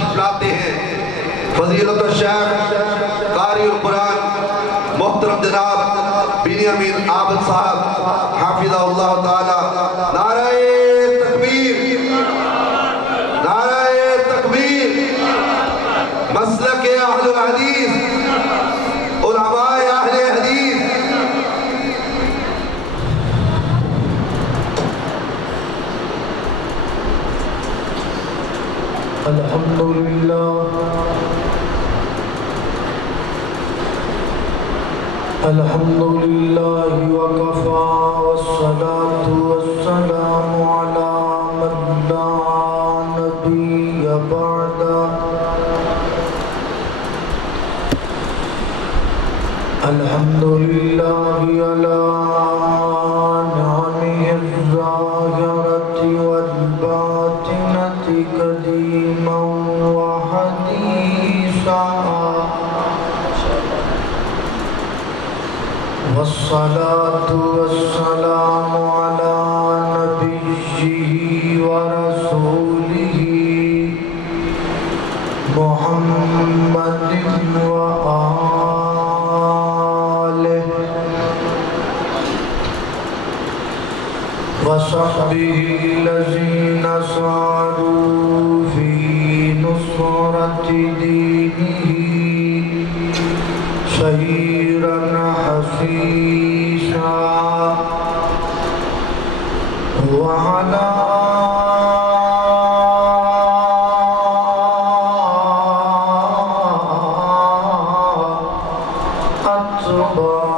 تشریف لاتے ہیں فضیلت الشیخ قاری القرآن محترم جناب بنیامین عابد صاحب حافظہ اللہ تعالی. نعرہ تکبیر، نعرہ تکبیر. مسلک اہل الحدیث، علماء اہل حدیث. الحمدللہ الحمدللہ وکفا والصلاة والسلام علی من لا نبی بعد. الحمدللہ علی نعمه الظاہرة والباطنة قدیما وحدیثا والصلاة والسلام على نبيه ورسوله محمد وآله وصحبه الذين ساروا في نصرة دينه سيرا حسيسا وعلى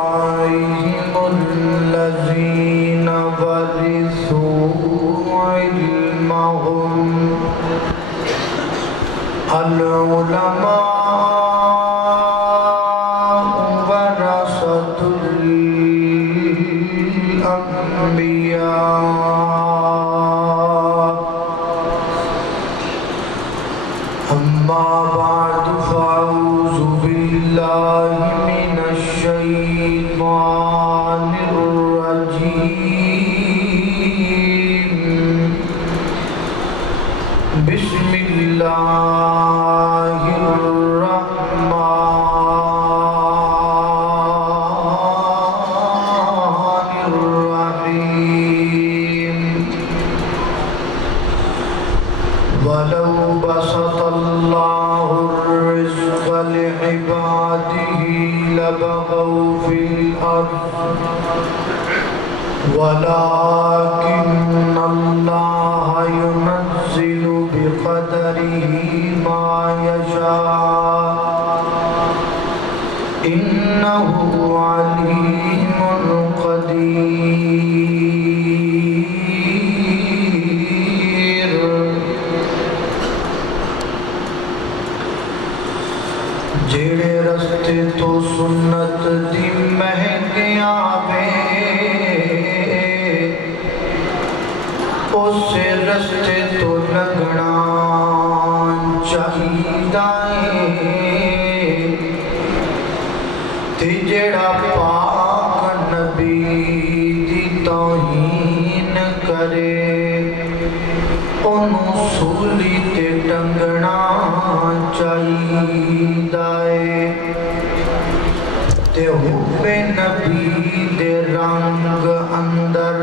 أتباعهم الذين ورثوا علمهم العلماء ورثة الأنبياء. أما بعد فأعوذ بالله من الشيطان الرجيم. بسم الله الرحمن الرحيم. ولو بسط الله الرزق لعباده لبغوا في الأرض ولكن الله ينزل بقدره ما يشاء إنه عليم قدير. جڑے رستے تو سنت دی مہنگی آوے اسے رستے تو لگنا چاہیدا ہے. تے جڑا پاک نبی دی توہین کرے انہوں سولی تے ٹنگنا چاہیدا ہے. تے حب نبی دے رنگ اندر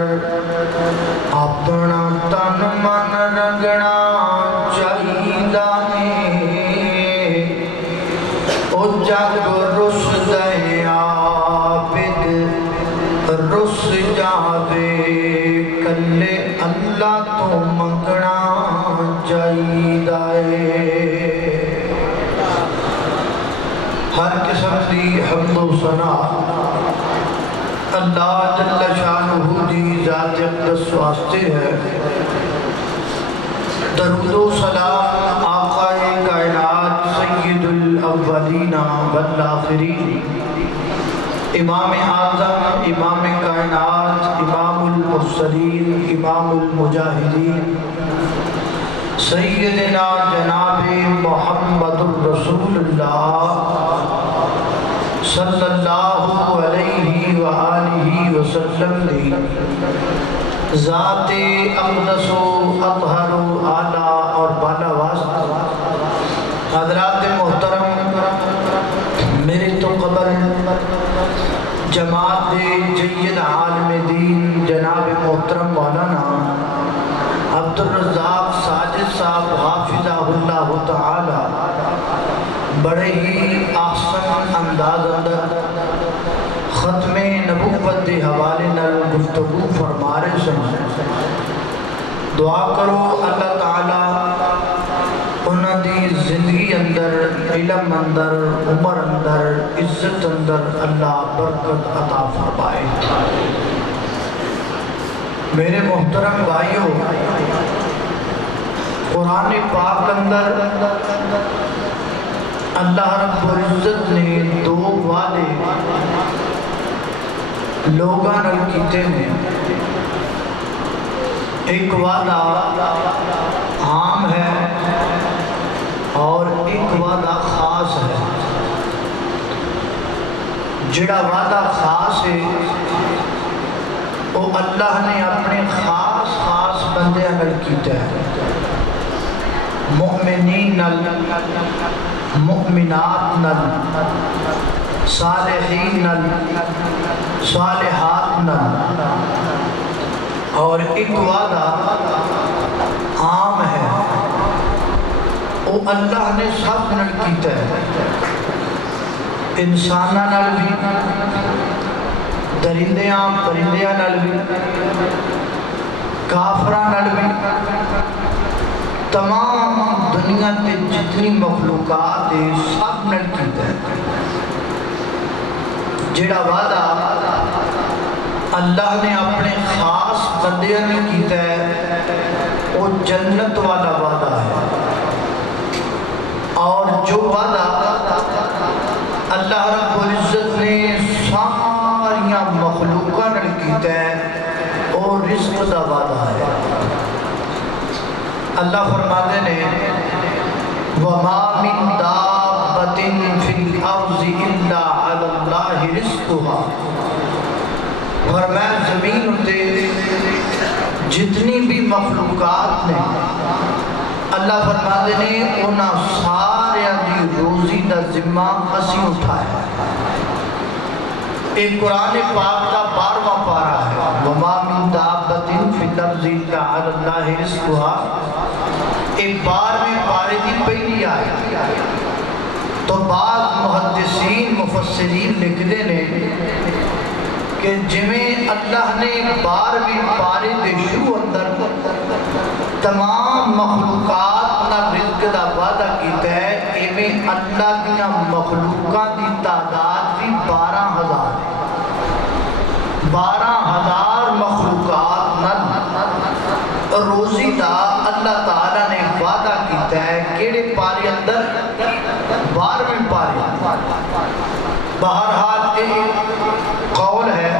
اپنا تن من رنگنا چاہیدا ہے. او جگ رس دے عابد رس جاوے کلے اللہ تو منگنا چاہیدا ہے. ہر قسم دی حمد و ثنا اللہ جل شانہ دی ذات اقدس واسطے ہے. درود و سلام آقا کائنات سید الاولین والآخرین امام اعظم امام کائنات امام المرسلین امام المجاہدین سیدنا جناب محمد الرسول اللہ صلی اللہ علیہ وآلہ وسلم نے ذات اقدس و اطہر و اعلیٰ اور بالا واسطہ حضرات محترم، میرے تو قبل جماعت جید عالم دین جناب محترم مولانا عبدالرزاق ساجد صاحب حافظہ اللہ تعالی بڑے ہی احسن انداز اندر ختم نبوت کے حوالے نال گفتگو فرما رہے سن۔ دعا کرو اللہ تعالی انہاں دی زندگی اندر، علم اندر، عمر اندر، عزت اندر اللہ برکت عطا فرمائے۔ میرے محترم بھائیوں، قرآن پاک اندر اللہ رب العزت نے دو وعدے لوگاں نال کیتے ہیں۔ ایک وعدہ عام ہے اور ایک وعدہ خاص ہے۔ جڑا وعدہ خاص ہے وہ اللہ نے اپنے خاص بندے نال کیتا ہے، مؤمنین نال، مؤمنات نال، صالحین نال، صالحات نال۔ اور ایک وعدہ عام ہے، وہ اللہ نے سب نال کیتا ہے، انساناں نال بھی، درندیاں پرندیاں نال بھی، کافراں نال بھی، تمام دنیا تے جتنی مخلوقات ہے سب نال کیتا ہے۔ جڑا وعدہ اللہ نے اپنے خاص بندیاں نے کیتا ہے وہ جنت والا وعدہ ہے، اور جو وعدہ اللہ رب العزت نے ساریاں مخلوقاں نے کیتا ہے وہ رزق دا وعدہ ہے۔ اللہ فرماتے ہیں وَمَا مِن دَابَّةٍ فِي الْأَرْضِ إِلَّا عَلَى اللَّهِ رِزْقُهَا۔ فرمایا زمین اتے جتنی بھی مخلوقات نے اللہ فرماتے ہیں انہاں سارے دی روزی دا ذمہ اسی اٹھایا۔ ایک قرآن پاک کا 12واں پارہ ہے، وَمَا مِن دَابَّةٍ فِي الْأَرْضِ إِلَّا عَلَى اللَّهِ رِزْقُهَا۔ ایک 12ویں پارے کی پہلی آیت۔ تو بعض محدثین مفسرین لکھتے ہیں کہ جویں اللہ نے 12ویں پارے دے شروع اندر تمام مخلوقات نہ رزق دا وعدہ کیتا ہے، ایویں اللہ دیا مخلوقات دی تعداد بھی 12,000 ہے۔ 12,000 مخلوقات نہ روزی دا اللہ تعالیٰ نے وعدہ کیتا ہے۔ کیڑے پارے اندر؟ 12ویں پارے۔ بہرحال ایک قول ہے،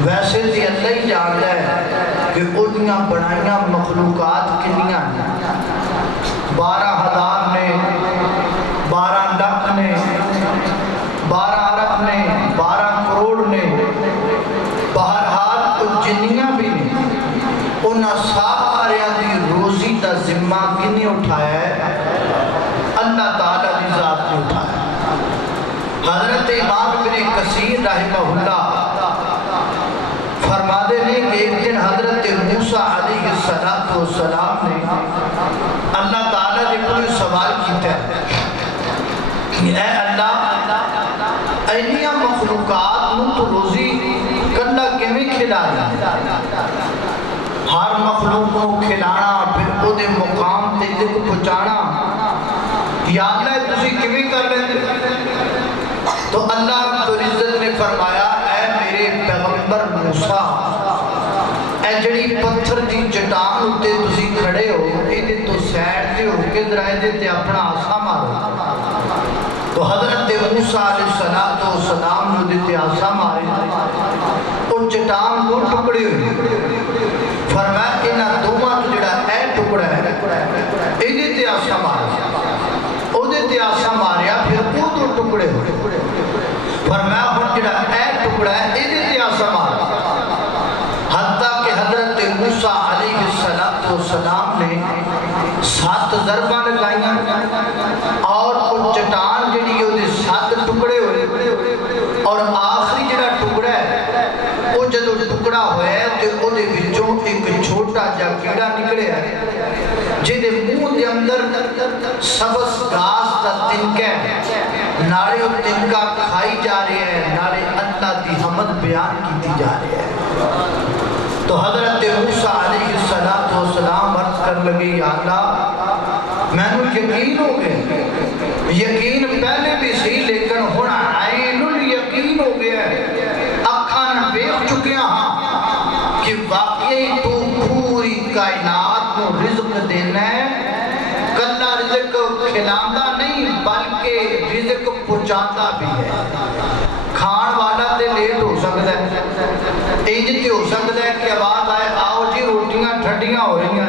ویسے تو اللہ ہی جانتا ہے کہ انہاں بنائیاں مخلوقات کنیاں ہیں۔ 12,000 نے، 12 لاکھ نے، 12 ارب نے، 12 کروڑ نے، بہرحال جنیاں بھی نے، انہاں ساریاں دی روزی دا ذمہ کنے اٹھایا ہے؟ اللہ تعالیٰ دی ذات نے اٹھایا۔ حضرت امام ابن کثیر رحمہ اللہ فرماتے ہیں کہ ایک دن حضرت موسیٰ علیہ السلام نے اللہ تعالیٰ نے کوئی سوال کیتا ہے کہ اے اللہ، اینیاں مخلوقات نو تو روزی کلا کیویں کھلا رہا؟ ہر مخلوق کو کھلانا، پھر وہ دے مقام تے تک پہنچانا، یا اللہ تسی کیویں کر رہے؟ تو اللہ رب العزت نے فرمایا اے میرے پیغمبر موسیٰ، اے جڑی پتھر دی چٹان اتے تسی کھڑے ہو، ایدے تو سیڑ دے ہو کے درائے دے تے اپنا آسا مارو۔ تو حضرت موسیٰ علیہ السلام نے دیتے آسا مارے، اور چٹان وہ ٹکڑے ہوئے۔ فرمایا انہاں دوماں تو جڑا اے ٹکڑا ہے ایدے تے آسا مارا، او دے تے آسا ماریا، پھر وہ تو ٹکڑے ہوئے۔ فرمایا ہن جڑا اے ٹکڑا ہے ایدے تے آسا مارا، حتیٰ کہ حضرت موسیٰ علیہ السلام نے 7 ضربہ لگا لائیاں اور وہ چٹان جڑی وہ 7 ٹکڑے ہوئے اور آخری جڑا ٹکڑا ہے وہ جدو ٹکڑا ہوا ہے تو وہ وچوں ایک چھوٹا جا کیڑا نکلے ہے جہدے منہ دے اندر سبز گھاس دا تنکا ہے نالے وہ تنکا کھائی جا رہے ہیں نالے اللہ دی حمد بیان کیتی جا رہے ہیں تو حضرت موسیٰ علیہ السلام عرض کر لگی یا اللہ میں نے یقین ہو گئے یقین پہلے بھی سی لیکن ہونا عین الیقین ہو گیا ہے اکھان بیخ چکے ہاں کہ واقعی تو پوری کائنات کو رزق دینا ہے کلا رزق کھلاندہ نہیں بلکہ رزق پہنچاتا بھی ہے کھان والا تے لیٹ ہو سکتا ہے انجتی ہو سکتا ہے کہ آواز آئے آؤ جی روٹیاں ٹھنڈیاں ہو رہی ہیں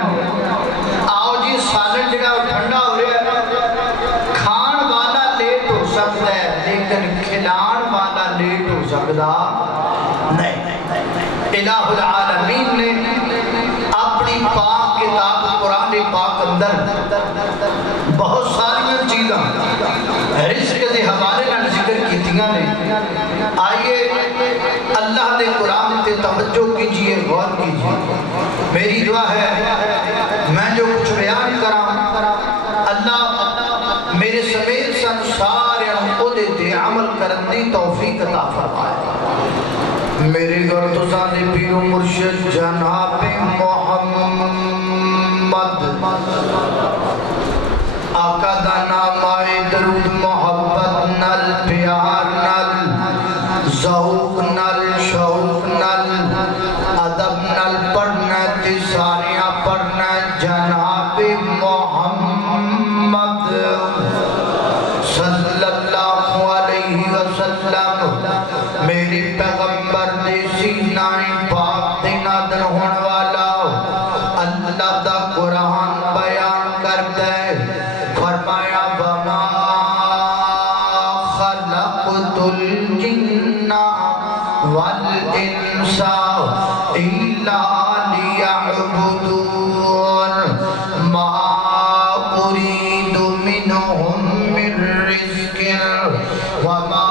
آؤ جی سالن جڑا ٹھنڈا ہو رہا ہے کھان والا لیٹ ہو سکتا ہے لیکن کھلان والا لیٹ ہو سکتا نہیں الہ العالمین نے اپنی پاک کتاب قرآن پاک اندر بہت ساری چیزاں رزق کے حوالے نال ذکر کیتیاں نے آئیے اللہ دے قرآن تے توجہ کیجئے غور کیجئے میری دعا ہے میں جو کچھ بیان کرا اللہ میرے سمیت سن سارے انہوں تے عمل کرن دی توفیق عطا فرمائے میرے گھر تو سانے پیر و مرشد جناب محمد آقا دا نام آئے درود محبت نل پیار نل ذوق نل شوق نل ادب نل پڑھنا تساریاں پڑھنا جناب محمد صلی اللہ علیہ وسلم میری پیغمبر دے سینہ پاک دے نادر ہون والا اللہ دا قرآن بیان کر دے فرمایا وما خلقت الجن والانس الا ليعبدون ما اريد منهم من رزق وما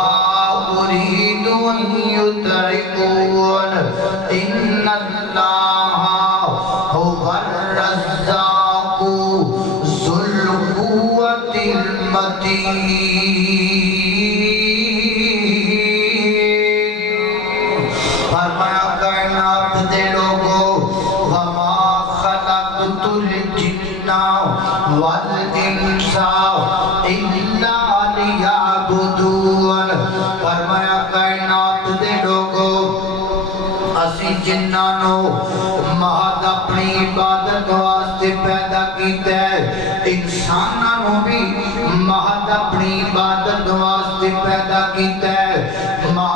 اريد ان يطعمون ان الله هو الرزاق ذو القوة المتين فرمایا کائنات دے لوگوں وما خلقت الجن والانس الا ليعبدون فرمایا کائنات دے لوگوں اسی جنانو مہد اپنی عبادت واسطے پیدا کیتا ہے انسانوں بھی مہد اپنی عبادت واسطے پیدا کیتا ہے ما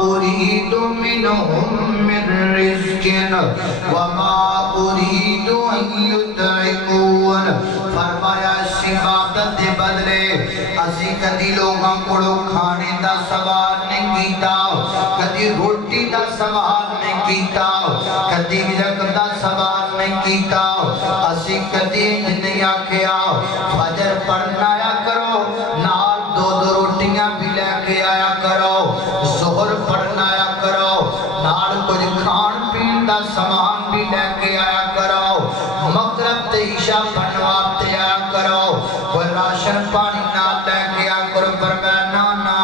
اريد منهم من رزق وما اريد ان يطعمون فرمایا اس عبادت دے بدلے اسی کدی لوگاں کولوں کھانے دا سوال نہیں کیتا کدی روٹی دا سوال نہیں کیتا کدی رزق دا سوال نہیں کیتا اسی کدی نہیں آکھیا فجر پڑھنا آیا کرو نال 2 روٹیاں بھی لے کے آیا کرو ظہر پڑھنا آیا کرو نال کچھ کھان پین دا سامان بھی لے کے آیا کرو مغرب تے عشاء پڑھواتے آیا کرو کوئی راشن پانی نہ لے کے آیا کرو فرمایا نا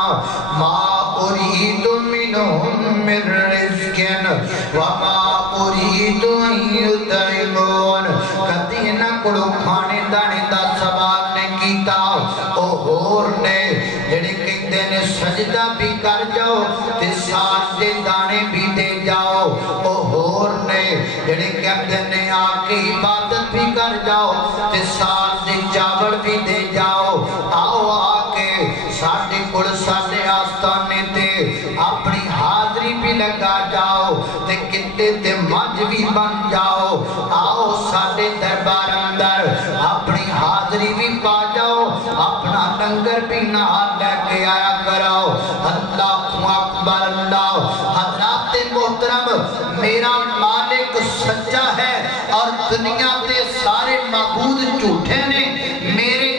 ما اريد منهم من رزق وما اريد ان يطعمون کدی نہ کڑو کھانے دانے دا سوال نہیں کیتا او ہور نے جڑے کہندے نے سجدہ بھی کر جاؤ تے ساتھ دے دانے بھی دے جاؤ او ہور نے جڑے کہندے نے آ کے عبادت بھی کر جاؤ تے ساتھ دے چاول بھی دے جاؤ آؤ آ کے ساڈے کول ساڈے آستانے تے اپنی حاضری بھی لگا جاؤ تے کتے تے مجھ بھی بن جاؤ آؤ ساڈے دربار اندر اپنی حاضری بھی پا جاؤ اپنا لنگر بھی نال لے کے آیا کرو اللہ اکبر اللہ حضرات محترم میرا مالک سچا ہے اور دنیا تے سارے معبود جھوٹے نے میرے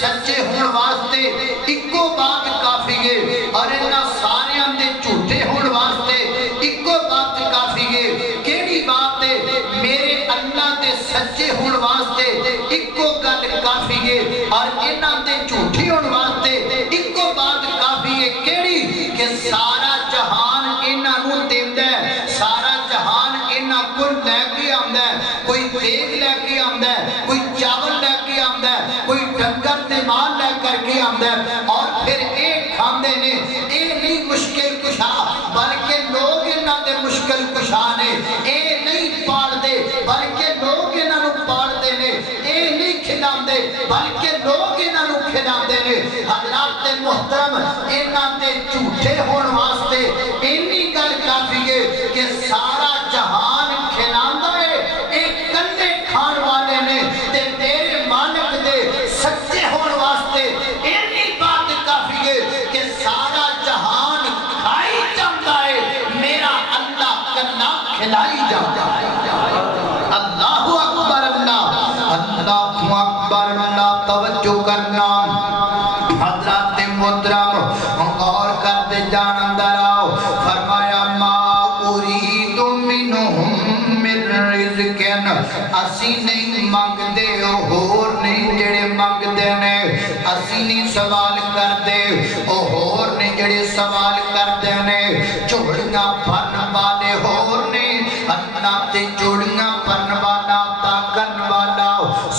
سچے ہون واسطے اکو بات کافی ہے اور انہاں ساریاں دے جھوٹے ہون واسطے اکو بات کافی ہے کیڑی بات ہے میرے اللہ دے سچے ہون واسطے اکو گل کافی ہے اور انہاں دے جھوٹے ہون واسطے اکو بات کافی ہے کیڑی کہ سارا جہان انہاں نوں دیندا ہے سارا جہان انہاں کول لے کے آندا ہے کوئی دیگ لے کے آندا ہے کوئی چاول لے کے آندا ہے کوئی ڈنگر تے مال لے کر کے آندا ہے اور پھر ایک کھاندے نے اے نہیں مشکل کشا بلکہ لوگ انہاں دے مشکل کشا نے اے نہیں پال دے بلکہ لوگ انہاں نوں پال دے نے اے نہیں کھلاندے بلکہ لوگ انہاں نوں کھلاندے نے حضرات محترم انہاں دے جھوٹے ہون واسطے اینی گل کافی ہے کہ سارا جہان کھلاندا ہے اے کلے کھان والے نے تے تیرے مالک دے سچے ہون واسطے اینی بات کافی ہے کہ سارا جہان کھائی جاندا ہے میرا اللہ کلا کھلائی جاندا ہے اللہ اکبر اللہ اکبر اللہ توجہ کرنا حضرات محترم غور کرتے جان اندر آؤ فرمایا ما اريد منهم من رزق اسی نہیں مانگ دے اور نہیں جڑے مانگ دے نے اسی نہیں سوال کر دے اور نہیں جڑے سوال کر دے نے چوڑیاں پھن والے اور نے اللہ تے چوڑیاں پھن والا تاکن والا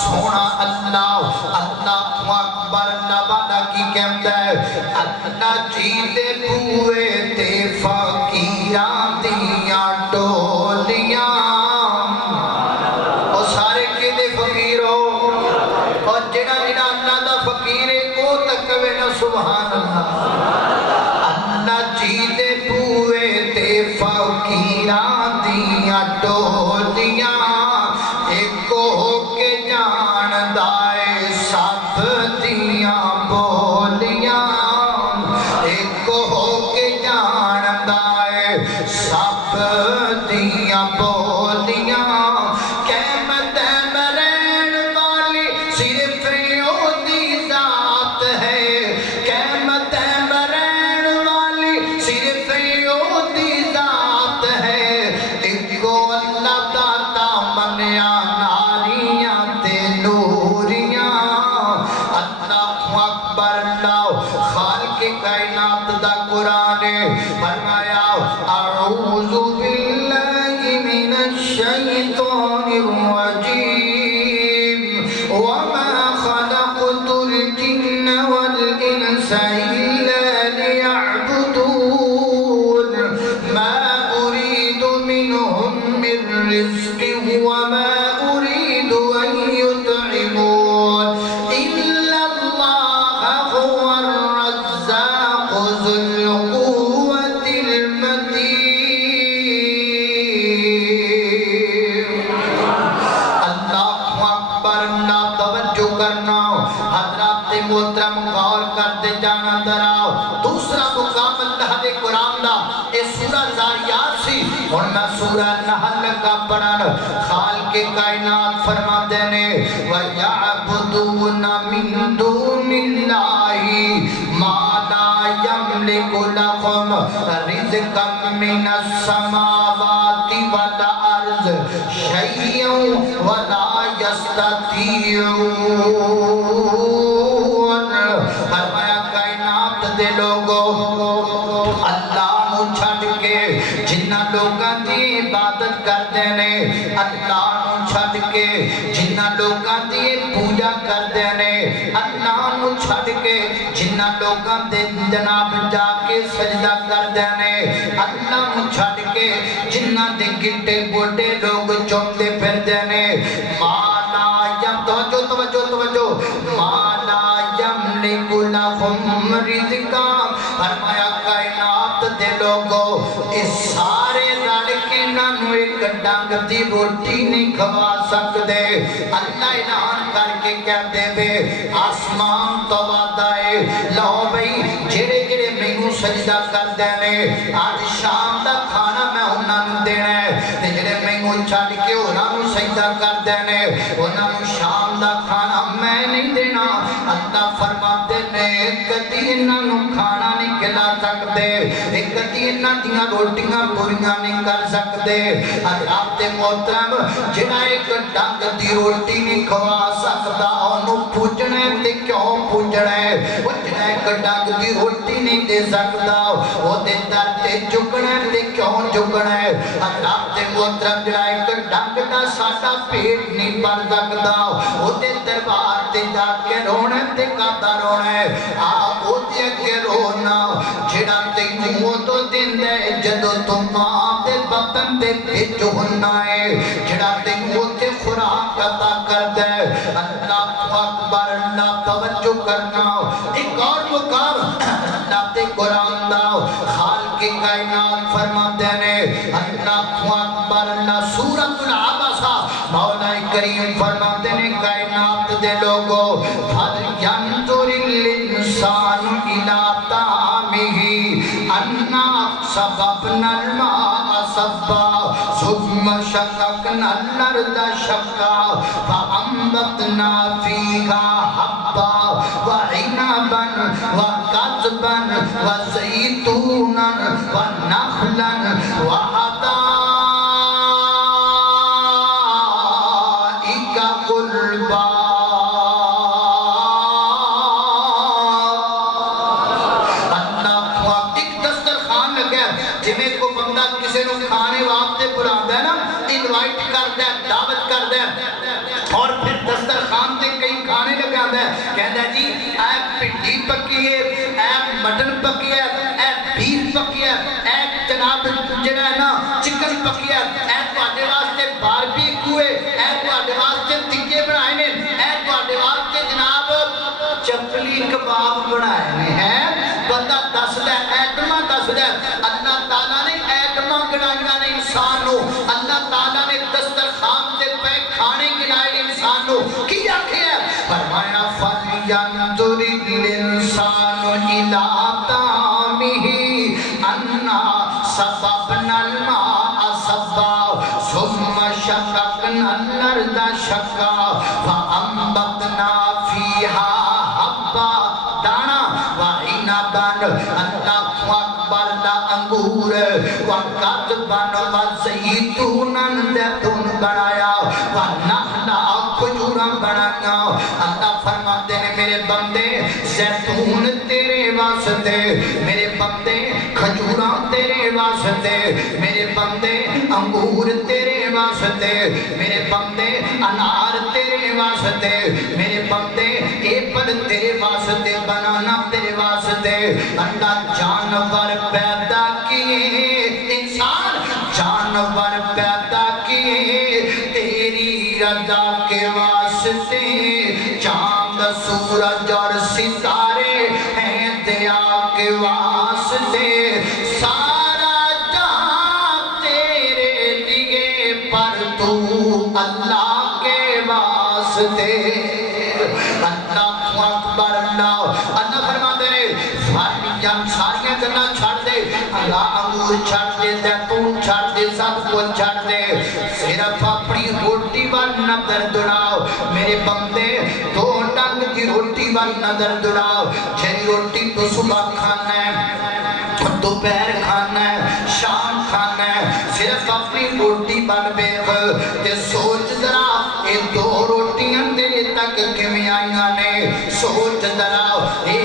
سونا اللہ اللہ اکبر اللہ والا کی کہتا ہے اللہ جی دے بوئے تے فقیران دیاں ٹولیاں اور سارے کے دے فقیر ہو اور جڑا جڑا اللہ دا فقیر ہے کو تکوے نا سبحان اللہ اللہ جی دے بوئے تے فقیران دیاں ٹولیاں ایک ہو کے جان دائے سب دیاں بولیاں ایک ہو کے جان دائے سب دیاں بولیاں قیمت مرین والی صرف دی ذات ہے قیمت مرین والی صرف دی ذات ہے ایک اللہ داتا منیا ناریاں تے نوریاں اللہ اکبر اللہ خالق کائنات دا قرآن فرمایا اعوذ باللہ من الشیطان الرجیم وما خلقت الجن والانس الا ليعبدون ما اريد منهم من رزق وما اريد ان يطعمون الا الله هو الرزاق ذو القوة المتين اللہ اکبر اللہ توجہ کرنا حضرات محترم غور کرتے جانا دراؤ دوسرا مقام اللہ دے قرآن دا اے سورہ زاریات سی اور میں سورہ نحل کا پڑھن خالق کائنات فرما دینے وَيَعْبُدُونَ مِن دُونِ اللَّهِ مَا لَا يَمْلِكُ لَكُمْ رِزْقًا مِنَ السَّمَاوَاتِ وَالْأَرْضِ شَيْئًا وَلَا يَسْتَطِيعُونَ فرمایا کائنات دے لوگوں اللہ نو چھڈ کے جنہ لوگاں دی عبادت کردے نے اللہ نو چھڈ کے جنہ لوگاں دی پوجا کردے نے اللہ نو چھڈ کے جنہ لوگاں دے جناب جا کے سجدہ کردے نے اللہ نو چھڈ کے جنہ دے گٹے گوڈے لوگ چومدے پھردے نے مالا یم توجہ مالا یملک لہم رزقا فرمایا کائنات دے لوگوں اس سارے لڑکے نانو ایک ڈنگ دی روٹی نہیں کھوا سکتے اللہ اعلان کر کے کہتے وے آسمان تو وعدائے لو بھئی جڑے جڑے مینوں سجدہ کر دینے آج شام دا کھانا میں انہاں نوں دینا ہے تے جڑے مینوں چھڈ کے انہاں نوں سجدہ کر دینے انہاں نوں شام دا کھانا میں نہیں دینا اللہ انہاں نوں کھانا نہیں کھلا سکتے کدی انہاں دیاں روٹیاں پوریاں نہیں کر سکتے حضرات محترم جڑا ایک ڈنگ دی روٹی نہیں کھوا سکتا انہوں پوجنا ہے تے کیوں پوجنا ہے وہ جڑا ایک ڈنگ دی روٹی نہیں دے سکتا وہ دے در تے جھکنا ہے تے کیوں جھکنا ہے حضرات محترم جڑا ایک ڈنگ دا ساڈا پیٹ نہیں بھر سکتا وہ دے دربار تے جا کے رونا تے کادا رونا ہے وہ دے اگے رونا جڑا تینوں تو دن ہے جدو تو ماں دے بطن دے بچ ہونا ہے جڑا تینوں تے خوراک عطا کرتا ہے اللہ اکبر اللہ توجہ کرنا ایک اور مقام اللہ تے قرآن دا خالق کائنات فرماتے ہیں اللہ اکبر اللہ سورۃ العبسہ مولا کریم فرماتے ہیں کائنات دے لوگوں فَلْ يَنْظُرِ الْإِنسَانُ إِلَىٰ طَعَامِهِ أَنَّا صَبَبْنَا الْمَاءَ صَبًّا ثُمَّ شَقَقْنَا الْأَرْضَ شَقًّا فَأَنبَتْنَا فِيهَا حَبًّا وَعِنَبًا وَقَضْبًا وَزَيْتُونًا وَنَخْلًا وَحَدَائِقَ غُلْبًا انوائٹ کرتا ہے دعوت کرتا ہے اور پھر دسترخوان تے کئی کھانے لگاتا ہے کہتا ہے جی اے پنڈی پکی ہے اے مٹن پکی ہے اے بیف پکی ہے اے جناب جڑا ہے نا چکن پکی ہے اے تواڈے واسطے باربیکیو ہے اے تواڈے واسطے ٹکے بنائے نے اے تواڈے واسطے جناب چپلی کباب بنائے ہیں بندہ دسدا ہے ایٹما دسدا ہے اللہ تعالیٰ نے ایٹما گنائیاں نے انسان نو اللہ تعالیٰ نے دسترخوان تے پہ کھانے گنائے انسان نو کی آکھے ہے فرمایا فَلْيَنْظُرِ الْإِنسَانُ إِلَىٰ طَعَامِهِ أَنَّا صَبَبْنَا الْمَاءَ صَبًّا ثُمَّ شَقَقْنَا الْأَرْضَ شَقًّا فَأَنبَتْنَا فِيهَا حَبًّا دانا وَعِنَبًا اللہ اکبر لا انگور وَقَضْبًا وَزَيْتُونًا زیتون بنایا وَنَخْلًا کھجوراں بنایا اللہ فرماتے ہیں میرے بندے زیتون تیرے واسطے میرے بندے کھجوراں تیرے واسطے میرے بندے انگور تیرے واسطے میرے بندے انار تیرے واسطے میرے بندے ایپل تیرے واسطے بنانا تیرے واسطے اللہ جانور پیدا کیے انسان جانور پیدا کیے تیری رضا کے واسطے چاند سورج اور ستارے ہیں دیا کے واسطے سارا جہاں تیرے لیے پر تو اللہ کے واسطے اللہ اکبر اللہ فرماتے ہیں جان ساریاں گلاں چھڑ دے اللہ انگور چھڑ دے زیتون چھڑ دے سب کچھ چھڑ دے صرف اپنی روٹی وال نظر دوڑاؤ میرے بندے دو ڈنگ کی روٹی وال نظر دوڑاؤ جھری روٹی تو صبح کھانا ہے دوپہر کھانا ہے شام کھانا ہے صرف اپنی روٹی بن بیخ تے سوچ ذرا اے دو روٹیاں تیرے تک کیویں آئیاں نے سوچ ذرا اے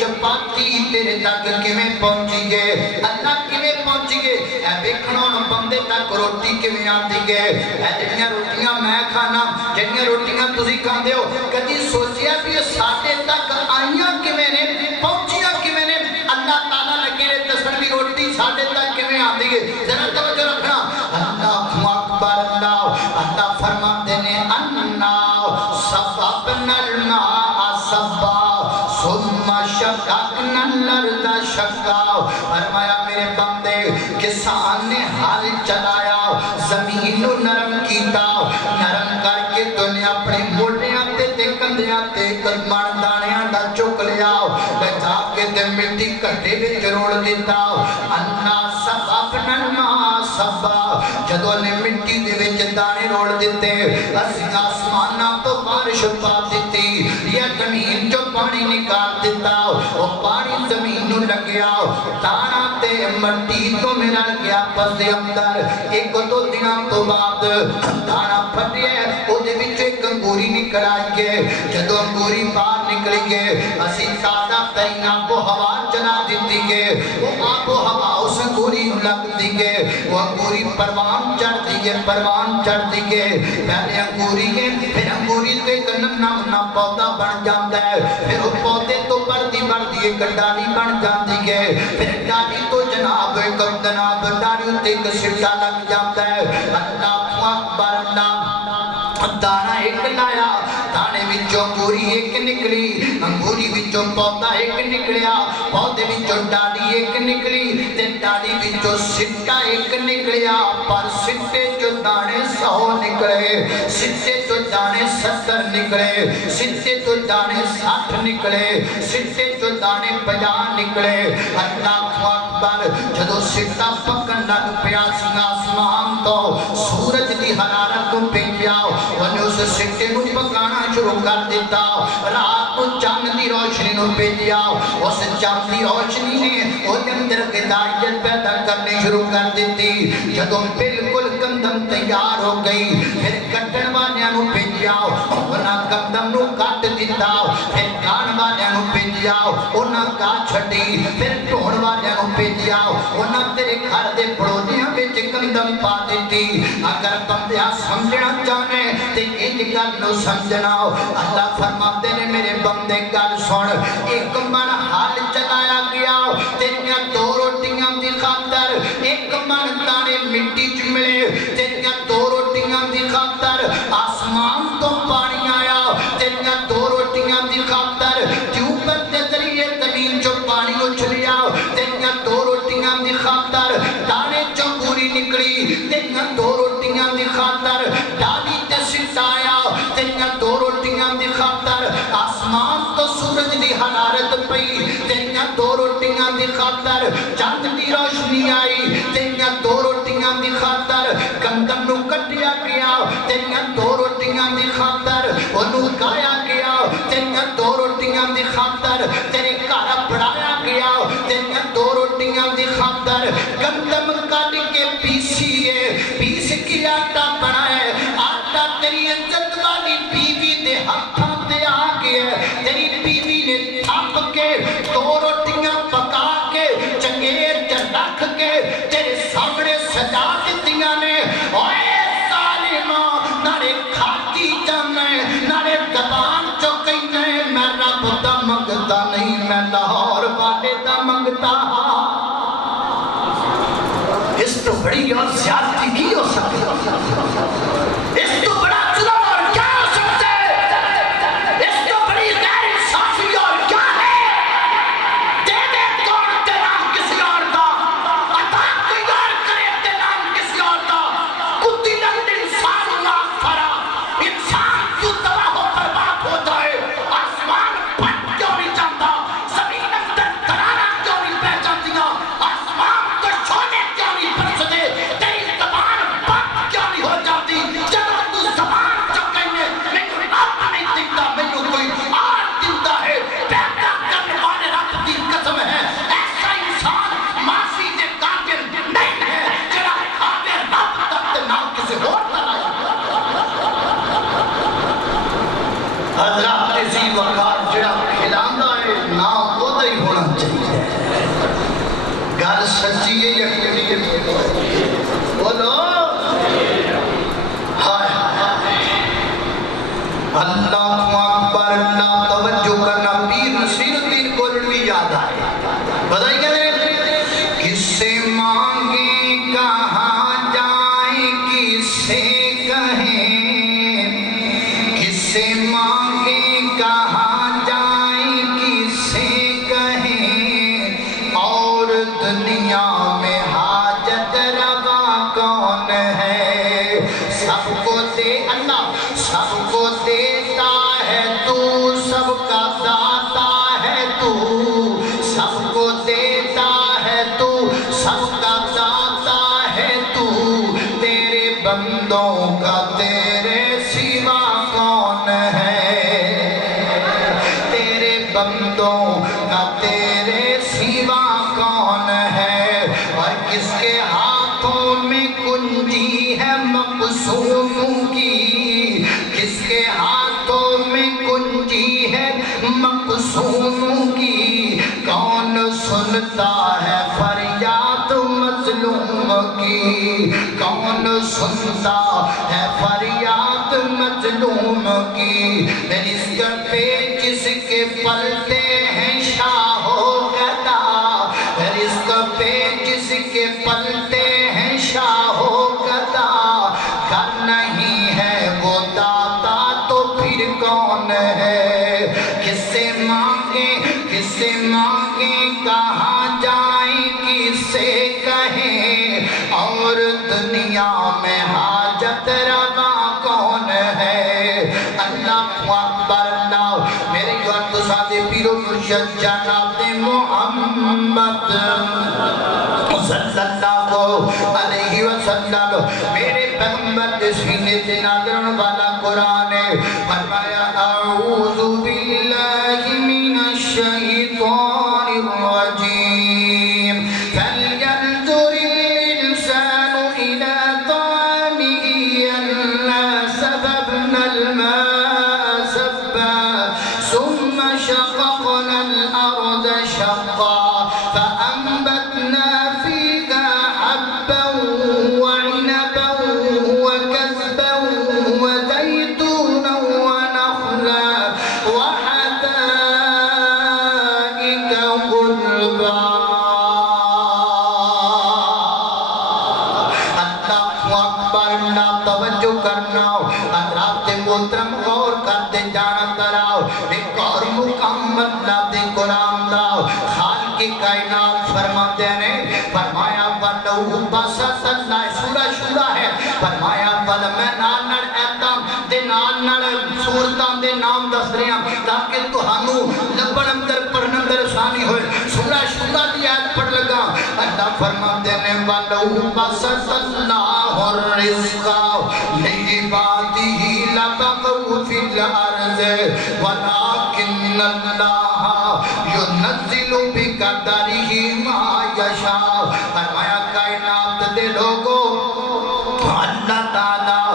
چپاتی تیرے تک کیویں پہنچی گئے اللہ کیویں پہنچی گئے اے ویکھنا بندے تک روٹی کیویں آندی گئے اے جڑیاں روٹیاں میں کھانا جڑیاں روٹیاں تسی کھاندے ہو کدی سوچیا بھی ساڈے تک آئیاں کیویں نے پہنچیاں کیویں نے اللہ تعالیٰ لگے نے دسن بھی روٹی ساڈے تک کیویں آندی ہے ذرا توجہ رکھنا اللہ اکبر اللہ فرماتے ہیں انا صببنا الماء صبا ثم شققنا الارض شقا فرمایا میرے بندے کسان نے حال چلایا زمین نرم کیتا نرم کر کے دنیا اپنے موڑیاں تے کندیاں تے کلمان دانیاں دا چک لیا بچا کے تے مٹی کٹے وچ روڑ دیتا انا صببنا الماء صبا جدوں نے مٹی دے وچ دانے روڑ دیتے اسی آسماناں تو بارش پا دیتی یا زمین جو پانی نکال دیتا وہ پانی گیا دانا تے مٹی تو مل گیا پس دے اندر ایک دو دنوں تو بعد دانا پھٹیا او دے وچ ایک انگوری نکل آئی ہے جدو انگوری باہر نکلی گئے اسی تازہ ترین آب و ہوا چلا دیتی گئے وہ آب و ہوا اس انگوری لگ دی گئے وہ انگوری پروان چڑھ دی گئے پروان چڑھ دی گئے پہلے انگوری ہے پھر انگوری تو ایک نمنا پودا بن جاتا ہے پھر وہ پودے تو بڑھتی ایک ڈالی بن جاتی ہے پھر ڈالی تو جناب ڈالی ہوتے ایک سٹا لگ جاتا ہے اللہ اکبر اللہ دانا ایک لایا دانے وچوں انگوری ایک نکلی انگوری وچوں پودا ایک نکلیا پودے وچوں ڈالی ایک نکلی تے ڈالی وچوں سٹا ایک نکلیا پر سٹے جو دانے 100 نکلے سٹے جو دانے 70 نکلے سٹے جو دانے 60 نکلے سٹے جو دانے 50 نکلے اللہ اکبر جدو سٹا پکن لگ پیا سی آسمان تو سورج دی حرارت تو پیا انہیں اس سٹے نو پکانا شروع کر دیتا رات کو چاند دی روشنی نو بھیجیا اس چاند دی روشنی نے ان اندر غذائیت پیدا کرنے شروع کر دیتی جدوں بالکل گندم تیار ہو گئی پھر کٹن والیاں نو بھیجیا انہاں گندم نو کٹ دیتا پھر کھان والیاں نو بھیجیا انہاں کا چھڈی پھر ڈھون والیاں نو بھیجیا انہاں تیرے گھر دے پڑوسیاں وچ گندم پا دیتی اگر بندیاں سمجھنا چاہنے تے انج گل نو سمجھنا اللہ فرماتے نے میرے بندے گل سن ایک من حال چلایا گیا تیریاں 2 روٹیاں دی خاطر ایک من دانے مٹی چ ملے تیریاں 2 روٹیاں دی خاطر آسمان تو پانی آیا تیریاں 2 روٹیاں دی خاطر ٹیوبر دے ذریعے زمین چوں پانی اچھلیا تیریاں 2 روٹیاں دی خاطر دانے چوں انگوری نکلی تیریاں 2 روٹیاں دی خاطر ڈالی تے سٹایا تیریاں 2 روٹیاں دی خاطر آسمان تو سورج دی حرارت پئی تیریاں 2 روٹیاں دی خاطر چاند دی روشنی آئی تیریاں 2 روٹیاں دی خاطر گندم نو کٹیا گیا تیریاں 2 روٹیاں دی خاطر اونوں کھایا گیا تیریاں 2 روٹیاں دی خاطر تیرے گھر بڑھایا گیا تیریاں 2 روٹیاں دی خاطر گندم کٹ کے پیس کے آٹا بنائے آٹا تیری عزت والی بیوی دے ہتھاں تے آ گیا تیری بیوی نے تھپ کے 2 روٹیاں پکا کے چنگیر تے رکھ کے تیرے سامنے سجا دتیاں نے اوئے ظالما نارے کھاتی جانے نارے زبان چوں کہنے میں رب دا منگتا نہیں میں لاہور والے دا منگتا اس تو بڑی اور زیادتی کی ہو سکتی اس تو بڑا ظلم اور کیا ہو سکتا ہے اس تو بڑی غیر انصافی اور کیا ہے دے دے کون تے نام کسی اور کا عطا کوئی اور کرے تے نام کسی اور کا قتل الانسان ما اکفرا انسان کیوں تباہ ہو برباد ہو جائے آسمان پھٹ کیوں نہیں جاتا زمین اندر ترانہ کیوں نہیں پہ جاندیاں آسمان کو چھونے کیوں نہیں برسدے تیری زبان بند کیوں نہیں ہو جاتی جب تو زبان جو کہنے میں کوئی رب نہیں دیتا میں کوئی اور دیتا ہے پیدا کرنے والے رب دی قسم ہے ایسا انسان معافی دے قابل نہیں ہے جڑا کھاوے رب تک نام کسی اور طرح حضرات عزی وقار جڑا کھلانا ہے نام وہ ہی ہونا چاہیے گل سچی ہے یا بولو اللہ اکبر اللہ توجہ کرنا پیر نصیر الدین گولڑوی یاد آئے بتائی کہ کس سے مانگیں کہاں جائیں کس سے کہیں کس سے مانگیں کہاں جائیں کس سے کہیں اور دنیا میں حاجت روا کون ہے سب کو دے اللہ سب کو دیتا ہے تو سب کا داتا ہے تو سب کو دیتا ہے تو سب کا داتا ہے تو تیرے بندوں کا تیرے سوا کون ہے تیرے بندوں کا تیرے سوا سنتا ہے فریاد مظلوم کی؟ کون سنتا ہے فریاد مظلوم کی؟ رزق پہ جس کے پلتے ہیں شاہ و گدا، رزق پہ جس کے پلتے ہیں شاہ و گدا، کر نہیں ہے وہ داتا تو پھر کون ہے؟ کس سے مانگیں کہاں جائیں کس سے کہیں، اور دنیا میں حاجت روا کون ہے؟ اللہ اکبر اللہ میرے گھر تو ساتھ پیر و مرشد جناب محمد صلی اللہ علیہ وسلم، میرے پیغمبر کے سینے سے نازل والا قرآن ہے۔ فرمایا اعوذ باللہ من الشیطان الرجیم، فلینظر الانسان الی طعامہ انا سببنا الماء سبا ثم شققنا الارض شقا فانبتنا فيها حبا وعنبا وكذبا وزيتونا ونخلا وحدائق غلبا۔ اللہ اکبر نہ توجہ کرنا، حضرات محترم غور کرتے جانا تراؤ، ایک اور مکمل نات قرآن داؤ۔ خالق کائنات فرماتے ہیں، فرمایا وَلَوْ بَسَطَ اللَّهُ، سورہ شورہ ہے، فرمایا وَلَ میں نال ایتاں دے نال سورتاں دے نام دس رہے ہیں تاکہ تہانوں لبن اندر پڑھن اندر آسانی ہوئے۔ سورہ شورہ دی آیت پڑھ لگا، اللہ فرماتے ہیں وَلَوْ بَسَطَ اللَّهُ الرِّزْقَ لِعِبَادِهِ لَبَغَوْا فِي الْأَرْضِ وَلَكِنَّ اللَّهَ يُنَزِّلُ بِقَدَرِهِ مَا يَشَاءُ۔ فرمایا کائنات دے لوگوں اللہ تعالیٰ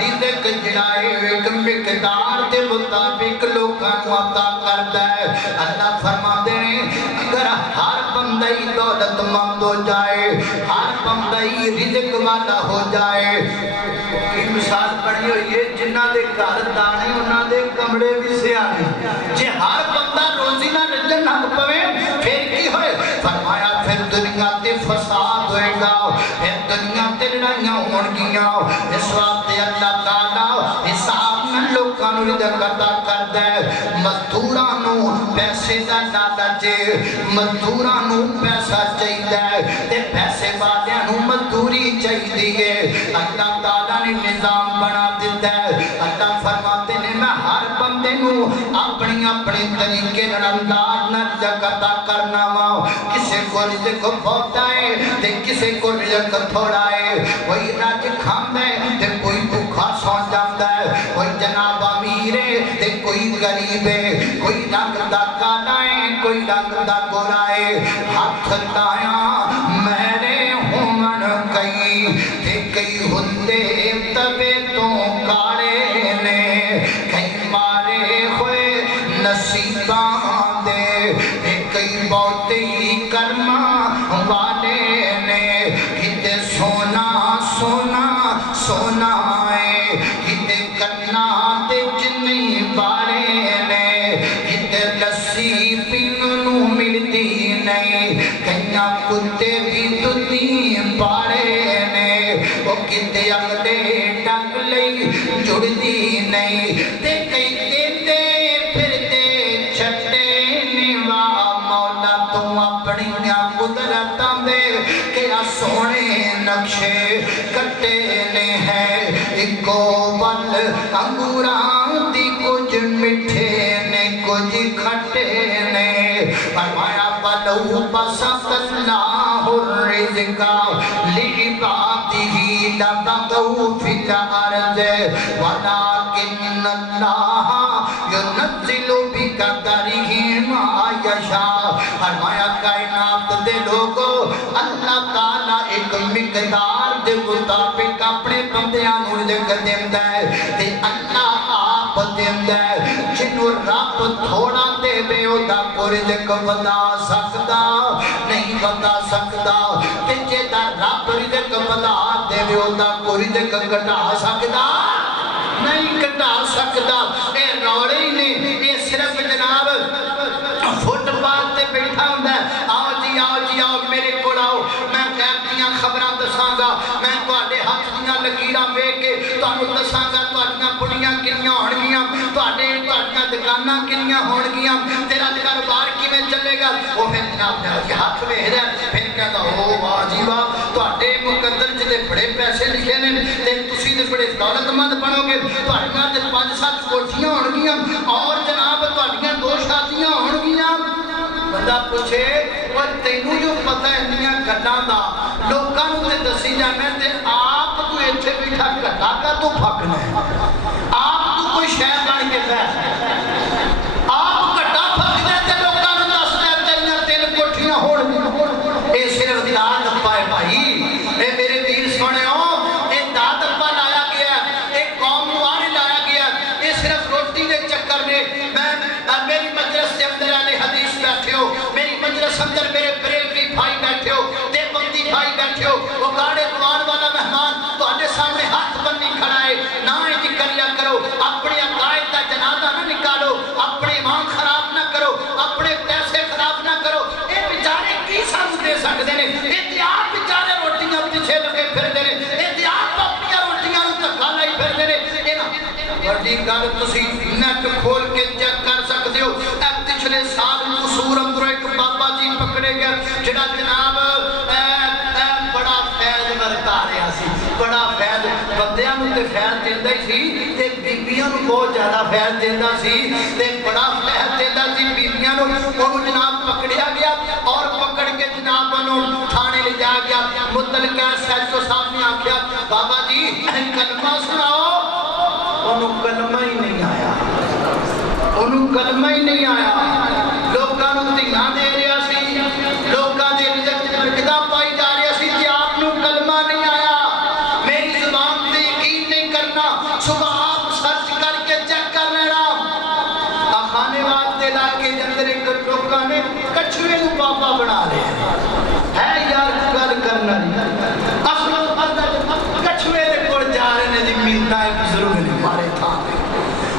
رزق جڑائے ایک مقدار دے مطابق لوگاں کو عطا کرتا ہے۔ اللہ فرماتے ہیں اگر ہر بندہ دولت مند ہو جائے، ہر بندہ رزق والا ہو جائے، کی مثال پڑھی ہوئی ہے جنہ دے گھر دانے انہاں دے کمرے بھی سیانے، جے ہر بندہ روزی نہ رجن نہ پوے پھر کی ہوئے؟ فرمایا پھر دنیا تے فساد ہوئے گا، پھر دنیا تے لڑائیاں ہون گیاں۔ اس واسطے اللہ تعالیٰ حساب میں لوگاں نوں رزق عطا کردا ہے۔ مزدوراں نوں پیسے دا لالچ، مزدوراں نوں پیسہ چاہیدا ہے تے پیسے والیاں نوں مزدوری چاہیدی ہے۔ اللہ تعالیٰ نے نظام بنا دیتا ہے۔ اللہ فرماتے ہیں میں ہر بندے نوں اپنی اپنی طریقے نال انداز نال رزق عطا کرنا وا۔ کسے کو رزق بہت ہے تے کسے کو رزق تھوڑا ہے، کوئی رج کھاندا ہے تے کوئی بھوکا سو جاندا ہے، کوئی جناب امیر ہے تے کوئی غریب ہے، کوئی رنگ دا کالا ہے کوئی رنگ دا گورا ہے۔ ہاتھ لایا میرے ہومن کئی تے کئی ہندے تبے تو کاڑے نے، کئی مارے ہوئے نصیباں دے تے کئی بہتی کرما والے نے۔ کتے سونا سونا سونا ہے، کتے کرنا دے جنی بارے نے، کتے لسی پینوں ملتی نہیں، کئیاں کتے بھی دنی بارے نے، وہ کتے اگلے ڈنگ لئی جڑتی نہیں، تے کئی کہتے پھرتے چھٹے نیوا۔ مولا تو اپنی قدرتاں دے کیا سونے نقشے کٹے نے ہیں، ایکو ول انگوراں دی کچھ مٹھے نے کچھ کھٹے نے۔ فرمایا وَلَوْ بَسَطَ اللَّهُ الرِّزْقَ لِعِبَادِهِ لَبَغَوْا فِي الْأَرْضِ وَلَكِنَّ اللَّهَ يُنَزِّلُ بِقَدَرِهِ مَا يَشَاءُ۔ فرمایا کائنات دے لوگوں اللہ تعالیٰ ایک مقدار دے مطابق اپنے بندیاں نوں رزق دیندا ہے تے اللہ آپ دیندا ہے۔ جنوں رب تھوڑا دے وے او دا کوئی رزق ودا سکدا نہیں بتا سکتا کہ جیتا رب رزق بنا دے اودا کوئی رزق گھٹا سکتا نہیں گھٹا سکتا اے روڑے ہی نے اے صرف جناب فٹ پاتھ تے بیٹھا ہوندا ہے آؤ جی آؤ میرے کول آؤ میں غیب دیاں خبراں دساں گا میں تواڈے ہاتھ دیاں لکیراں ویکھ کے تانوں دساں گا تواڈیاں بڑیاں کنیاں ہون گیاں تواڈیاں دکاناں کنیاں ہون گیاں تیرا کاروبار کیویں چلے گا وہ پھر جناب نے ہاتھ ویکھدا پھر کہندا او واہ جی واہ تواڈے مقدر چ تے بڑے پیسے لکھے نے تے تسی تے بڑے دولت مند بنو گے تواڈیاں تے 5-7 کوٹھیاں ہون گیاں اور جناب تواڈیاں 2 شادیاں ہون گیاں بندہ پوچھے اور تینوں جو پتہ ہے انیاں گلاں دا لوکاں نوں تے دسی جانا تے آپ تو ایتھے بیٹھا گھٹا کا تو پھکنا ہے آپ تو کوئی شے بن کے بیٹھ آپ گھٹا پھکدا تے لوکاں نوں دسدا تیریاں 3 کوٹھیاں ہون گیاں اے صرف داد پائے بھائی اے میرے ویر سنیو اے داد پا لایا گیا اے قوم نوں آنے لایا گیا اے صرف روٹی دے چکر نے میں میری مجلس کے اندر والے حدیث بیٹھے ہو میری مجلس اندر میرے بریلوی بھائی بیٹھے ہو دیوبندی بھائی بیٹھے ہو وہ گاڑے دوان والا مہمان تواڈے سامنے ہاتھ بنی کھڑا ہے نہ انج کریا کرو اپنے عقائد دا جنازہ نہ نکالو اپنے ایمان خراب نہ کرو اپنے پیسے خراب نہ کرو اے بیچارے کی سانوں دے سکدے نے اے تے آپ بیچارے روٹیاں پیچھے لگے پھردے نے اے تے آپ اپنی روٹیاں نوں دھکا لائی پھردے نے اے نا بڑی گل تسی نیٹ کھول کے چیک کر سکتے ہو اے پچھلے سال قصور اندر ایک بابا جی پکڑے گیا جڑا جناب بڑا فیض ورتا رہا سی بڑا فیض بندیاں نوں تے فیض دیندا ہی سی تے بیبییاں نوں بہت زیادہ فیض دیندا سی تے بڑا فیض دیندا سی بیبییاں نوں اونوں جناب پکڑیا گیا اور پکڑ کے جناب اونوں تھانے لے جایا گیا متعلقہ سیدو صاحب نے آکھیا بابا جی کلمہ سناؤ انہوں کلمہ ہی نہیں آیا انہوں کلمہ ہی نہیں آیا لوگاں نوں دھیاں دے رہا سی لوگاں دے رزق برکتاں پائی جا رہی سی تے آپ نوں کلمہ نہیں آیا میری زبان تے یقین نہیں کرنا صبح آپ سرچ کر کے چیک کر لینا خانے واد دے علاقے دے اندر ایک لوگاں نے کچھوے نوں بابا بنا لیا ہے یار گل کرنا نہیں اصل کچھوے دے کول جا رہے نے جی ملتا ہے بزرگ نے مارے تھا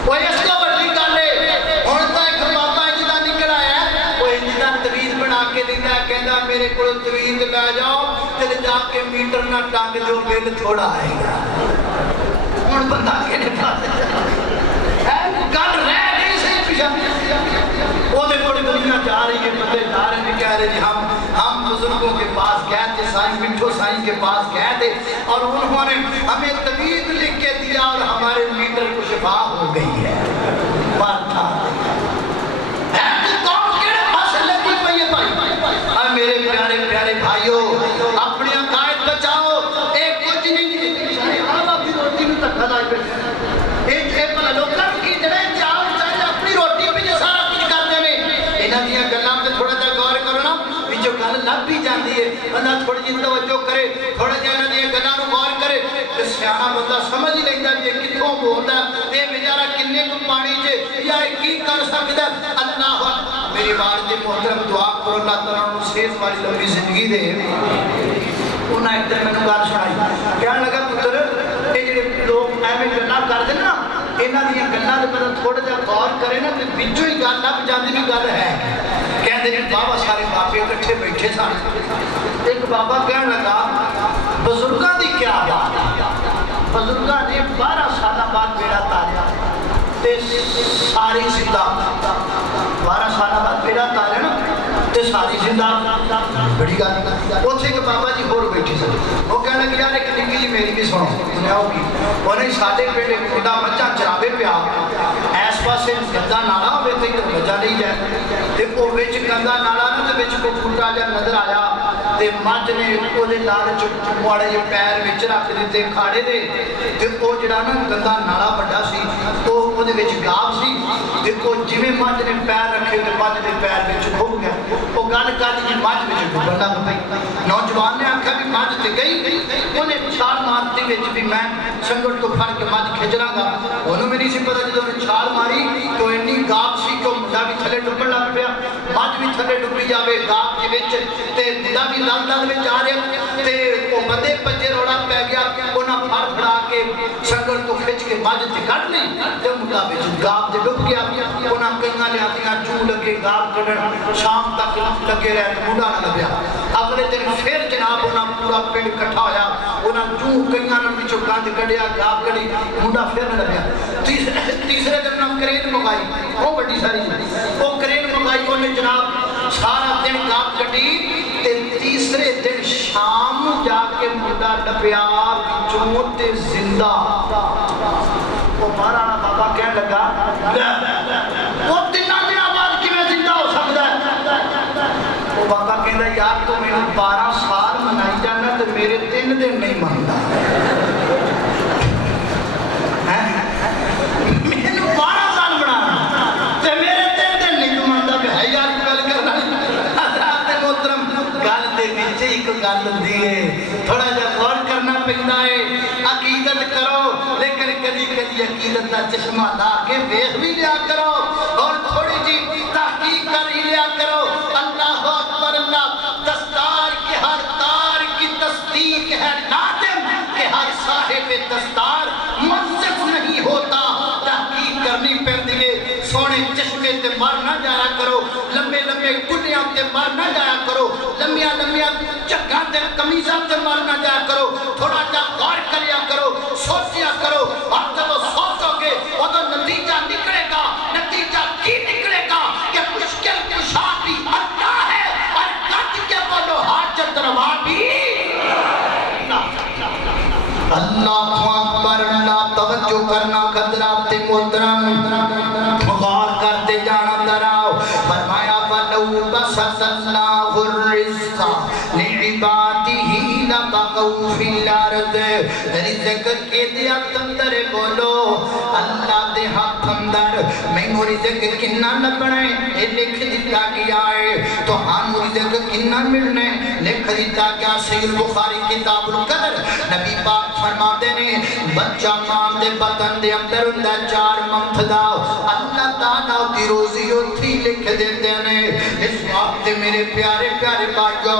وہ اس کو بڑی گل ہے ہن تا ایک بابا جدا نکل آیا وہ جدا تویز بنا کے دیندا ہے کہندا میرے کول تویز لے جاؤ تے جا کے میٹر نہ ٹنگ جو بل تھوڑا آئے گا ہن بندہ کہنے پاس ہے گل رہ گئی سی پیچھے وہ دے کول دنیا جا رہی ہے بندے جا رہے ہیں کہہ رہے جی ہم بزرگوں کے پاس گئے تھے سائیں مٹھو سائیں کے پاس گئے تھے اور انہوں نے ہمیں تویز لکھ کے دیا اور ہمارے میٹر کو شفا ہو گئی ہے بات تھا میرے پیارے پیارے بھائیوں اپنی عقائد بچاؤ ایک کچھ نہیں ہم اپنی روٹی میں تک کھلائی بیٹھے ایک بلا لوکاں کی جڑے چاہو چاہے اپنی روٹی پہ جو سارا کچھ کرتے ہیں انہاں دیاں گلاں تے تھوڑا جہا غور کرو نا جو گل لب بھی جاندی ہے بندہ تھوڑی جی توجہ کرے تھوڑا جہا انہاں دیاں گلاں نوں غور کرے تے سیاںا بندہ سمجھ ہی لیندا کہ کتھوں بولدا اے بیچارہ کنے کو پانی چ یا کی کر سکدا اللہ میری والد محترم دعا کرو اللہ تعالیٰ انہوں صحت والی لمبی زندگی دے انہاں ایک دن میں نے گل سنائی کہنے لگا پتر یہ جڑے لوگ ایویں گلاں کردے نا انہاں دیاں گلاں تے بندہ تھوڑا جہا غور کرے نا تے وچوں ہی گل لب جاندی بھی گل ہے کہندے نے بابا سارے بابے اکٹھے بیٹھے سن ایک بابا کہنے لگا بزرگاں دی کیا بات بزرگاں نے 12 سال بعد بیڑا تاریا تے ساری زندہ 12 سال بعد بیڑا تاریا نا تے ساری زندہ بڑی گل اوتھے ایک بابا جی ہور بیٹھے سن وہ کہنے لگے یار ایک نکی جی میری بھی سنو سناؤ گی انہیں ساڈے پنڈ ایک بڑا بچہ چراوے پیا ایس پاسے گندا نالا ہوے تے بچہ نہیں جائے تے او وچ گندا نالا نا تے وچ کوئی ٹوٹا جا نظر آیا تے مجھ نے او دے لال چمڑے جے پیر وچ رکھ دتے کھاڑے دے تے او جڑا نا گندا نالا بڑا سی او او دے وچ گاب سی تے او جویں مجھ نے پیر رکھے تے مجھ دے پیر وچ ڈوب گیا او گل کر جی مجھ میں ڈبن لگ پئی نوجوان نے آخیا بھی مجھ تے گئی انہیں چھال مارتی وچ بھی میں سنگت تو پھڑ کے مجھ کھچ گا انہوں میں نہیں سی پتا جدوں نے چھال ماری تو اینی گاپ سی کہ منڈا بھی تھلے ڈبن لگ پیا مجھ بھی تھلے ڈبی جاوے گاپ دے وچ تے منڈا بھی لل وچ آ رہا تے وہ بندے پجے روڑا پی گیا انہاں پھڑ پھڑا کے سنگت تو کھچ کے مجھ تے کڈ لی تے منڈا وچ گاپ دے ڈب گیا انہاں کئیاں لیاتیاں چوں لگے گاپ کڈن شام تک لگے رہے منڈا نہ لبیا اگلے دن پھر جناب انہاں پورا پنڈ اکٹھا ہویا انہاں چوں کئیاں نے وچوں گند کڈیا گاپ کڈی منڈا پھر نہ لبیا تیسرے دن نہ کرین منگائی وہ بڑی ساری وہ کرین منگائی انہیں جناب سارا دن گاپ کڈی تے تیسرے دن شام جا کے منڈا لبیا وچوں تے زندہ وہ مہارانا بابا کہنے لگا وہ تیناں دناں بعد کیویں زندہ ہو سکتا ہے وہ بابا کہندا یار تو میں 12 سال منائی جانا تے میرے 3 دن نہیں مندا مینوں 12 سال بنانا تے میرے 3 دن نہیں مندا کہ ہے یار گل کرنا حضرات محترم گل دے وچ ایک گل ہوندی ہے تھوڑا جہا غور کرنا پیندا ہے عقیدت کرو لیکن کدی کدی عقیدت کا چشمہ لا کے ویکھ بھی لیا کرو اور تھوڑی جی تحقیق کر ہی لیا کرو اللہ اکبر اللہ دستار کے ہر تار کی تصدیق ہے نادم کہ ہر صاحب دستار منصف نہیں ہوتا تحقیق کرنی پڑتی ہے سونے چشمے تے مر نہ جایا کرو لمبے لمبے کٹیاں تے مر نہ جایا کرو لمبیاں لمبیاں چگاں تے قمیضاں تے مر نہ جایا کرو تھوڑا جا غور کریا کرو سوچیا کرو اور جب سوچو گے وہ تو نتیجہ نکلے گا نتیجہ کی نکلے گا کہ مشکل کشا بھی اللہ ہے اور گج کے بولو حاجت روا بھی اللہ اکبر اللہ توجہ کرنا قدرات محترم غور کرتے جانا دراؤ فرمایا وَلَوْ بَسَطَ اللَّهُ الرِّزْقَ لِعِبَادِهِ لَبَغَوْا فِي الْأَرْضِ رزق کے دیا تندر بولو اللہ دے ہاتھ اندر میں رزق کنا لبنے اے لکھ دیتا گیا ہے تو ہم رزق کنا ملنے لکھ دیتا گیا صحیح بخاری کتاب القدر نبی پاک فرما دینے بچہ ماں دے بطن دے اندر اندہ 4 منتھ دا اللہ تعالیٰ دی روزی اتھی لکھ دیتے ہیں اس وقت میرے پیارے پیارے بھائیو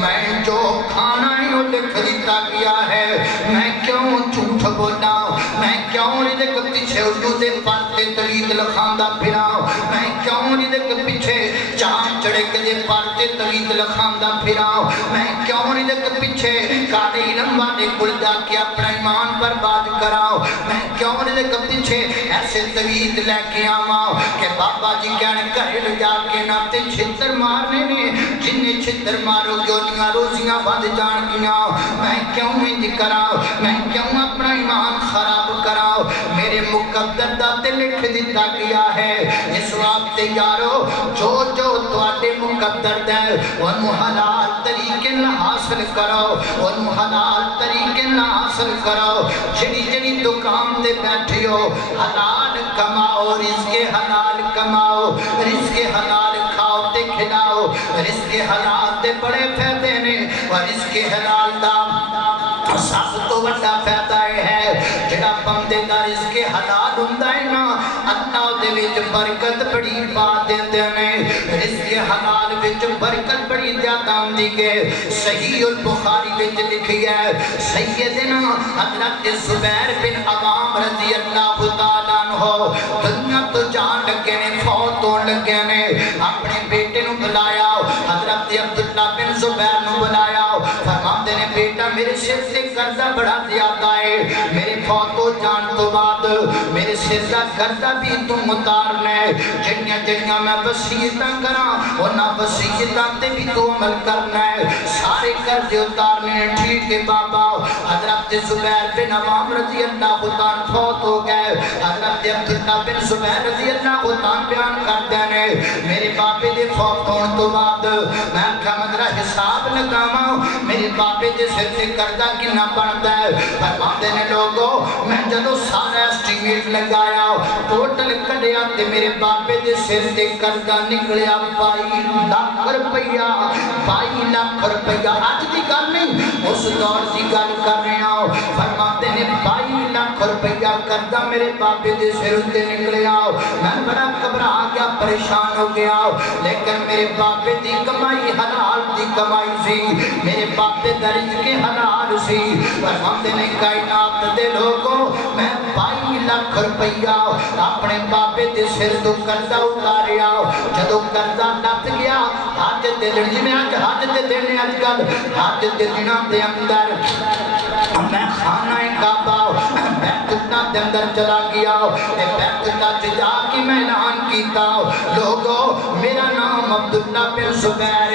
میں جو کھانا ہی وہ لکھ دیتا گیا ہے میں کیوں جھوٹ بولا میں کیوں رزق پیچھے اردو دے پاتے طویل لکھاندہ پھراؤ میں کیوں رزق پیچھے چاند چڑھے کے پاتے طویل لکھاندہ پھراؤ میں کیوں رزق پیچھے کاڑے علم والے گل جا کے اپنا ایمان برباد کراؤ میں کیوں رزق پیچھے ایسے طویل لے کے آواؤ کہ بابا جی کہنے گھر جا کے ناتے چھتر مارنے نے جنہیں چھتر مارو گیونیاں روزیاں بند جان گیا میں کیوں انج کراؤ میں کیوں اپنا ایمان خراب کراؤ میرے مقدر داتے لکھ دیتا گیا ہے اس وقت یارو جو تواتے مقدر دے انہوں حلال طریقے نہ حاصل کرو انہوں حلال طریقے نہ حاصل کرو جنی جنی دکان دے بیٹھی ہو حلال کماؤ رزق حلال کماؤ رزق حلال کھاؤ تے کھلاؤ رزق حلال تے بڑے فائدے نے اور رزق حلال دا سب تو بڑا فائدہ ہے جڑا بندے دا رزق حلال ہوندا ہے نا اللہ دے وچ برکت بڑی پا دیندے نے رزق حلال وچ برکت بڑی زیادہ ہوندی ہے صحیح البخاری وچ لکھیا ہے سیدنا حضرت زبیر بن عوام رضی اللہ تعالیٰ عنہ دنیا تو جان لگے نے فوت ہون لگے نے اپنے بیٹے نو بلایا حضرت عبداللہ بن زبیر نو بلایا فرماندے نے بیٹا میرے سر سے قرضہ بڑا زیادہ ہے میرے فوت ہو جان تو بعد میرے سر سے قرضہ بھی تم اتارنا ہے جنیاں میں وصیتاں کراں انہاں وصیتاں تے بھی تو عمل کرنا ہے سارے قرضے اتارنے ہیں ٹھیک ہے بابا حضرت زبیر بن عوام رضی اللہ عنہ فوت ہو گئے حضرت عبداللہ بن زبیر رضی اللہ عنہ بیان کرتے ہیں میرے باپے دے فوت ہون تو بعد میں کہا مدرہ حساب لگاواں میرے باپے دے سر سے قرضہ کنا بنتا ہے فرماندے نے لوگوں میں جدو سارا اسٹیمیٹ لگایا ٹوٹل کڈیا تے میرے بابے دے سر تے قرضہ نکلیا 22 لاکھ روپیہ 22 لاکھ روپیہ اج دی گل نہیں اس دور دی گل کر رہے ہیں فرماتے نے 22 لاکھ روپیہ قرضہ میرے بابے دے سر تے نکلیا میں بڑا گھبرا گیا پریشان ہو گیا لیکن میرے بابے دی کمائی حلال دی کمائی سی میرے بابے دا رزق حلال سی فرماتے نے کائنات دے لوگوں میں 22 لاکھ روپیہ اپنے بابے دے سر تو قرضہ اتاریا جدو قرضہ لت گیا حج دے دن جی میں حج دے دن اج کل حج دے دنوں دے اندر میں خانہ کعبہ بیت اللہ دے اندر چلا گیا بیت اللہ جا کے میں اعلان کیتا لوگو میرا نام عبداللہ بن زبیر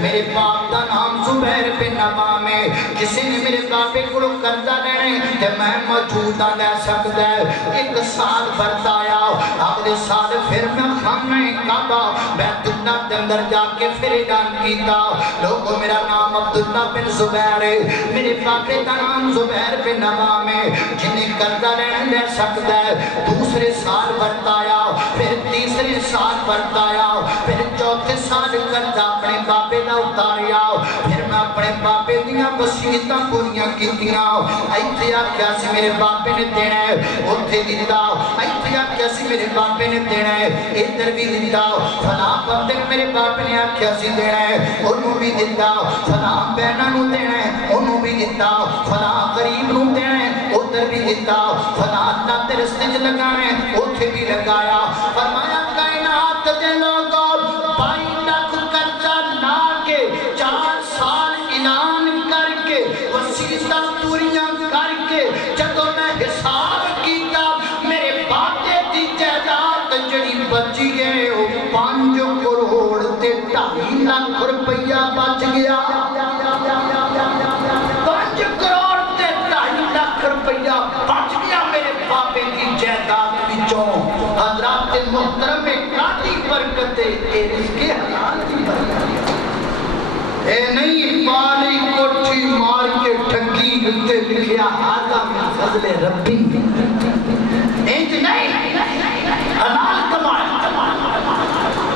میرے باپ دا نام زبیر بن عوام ہے کسی نے میرے بابے کو قرضہ لینے کہ میں موجودہ لے سکتا ہے 1 سال برتایا اگلے سال پھر میں خانہ کعبہ بیت اللہ دے اندر جا کے پھر اعلان کیتا لوگو میرا نام عبداللہ بن زبیر ہے میرے بابے دا نام زبیر بن عوام ہے جنہیں قرضہ لینے لے سکتا ہے دوسرے سال برتایا پھر تیسرے سال برتایا پھر چوتھے سال قرضہ اپنے بابے دا اتاریا پھر میں اپنے بابے دیاں وصیتاں پوریاں کیتیاں ایتھے آکھیا سی میرے بابے نے دینا ہے اوتھے دتا ایتھے آکھیا سی میرے بابے نے دینا ہے ادھر بھی دتا فلاں بندے میرے بابے نے آکھیا سی دینا ہے اونوں بھی دتا فلاں بہناں نوں دینا ہے اونوں بھی دتا فلاں غریب نوں دینا ہے ادھر بھی دتا فلاں اللہ تے رستے وچ لگانا ہے اوتھے بھی لگایا فرمایا کائنات دے لوگوں 22 لاکھ قرضہ لا کے 4 سال اعلان کر کے وصیتاں پوریاں کر کے جدوں میں حساب کیتا میرے بابے دی جائیداد جڑی بچی ہے وہ 5 کروڑ تے 2.5 لاکھ روپیہ بچ گیا 5 کروڑ تے 2.5 لاکھ روپیہ بچ گیا میرے بابے کی جائیداد وچوں حضرات محترم کاٹی برکت اے رزق حلال دی برکت اے نہیں مالی کوٹھی مار کے ٹھگی تے لکھیا آدھا من فضل ربی انج نہیں حلال کمایا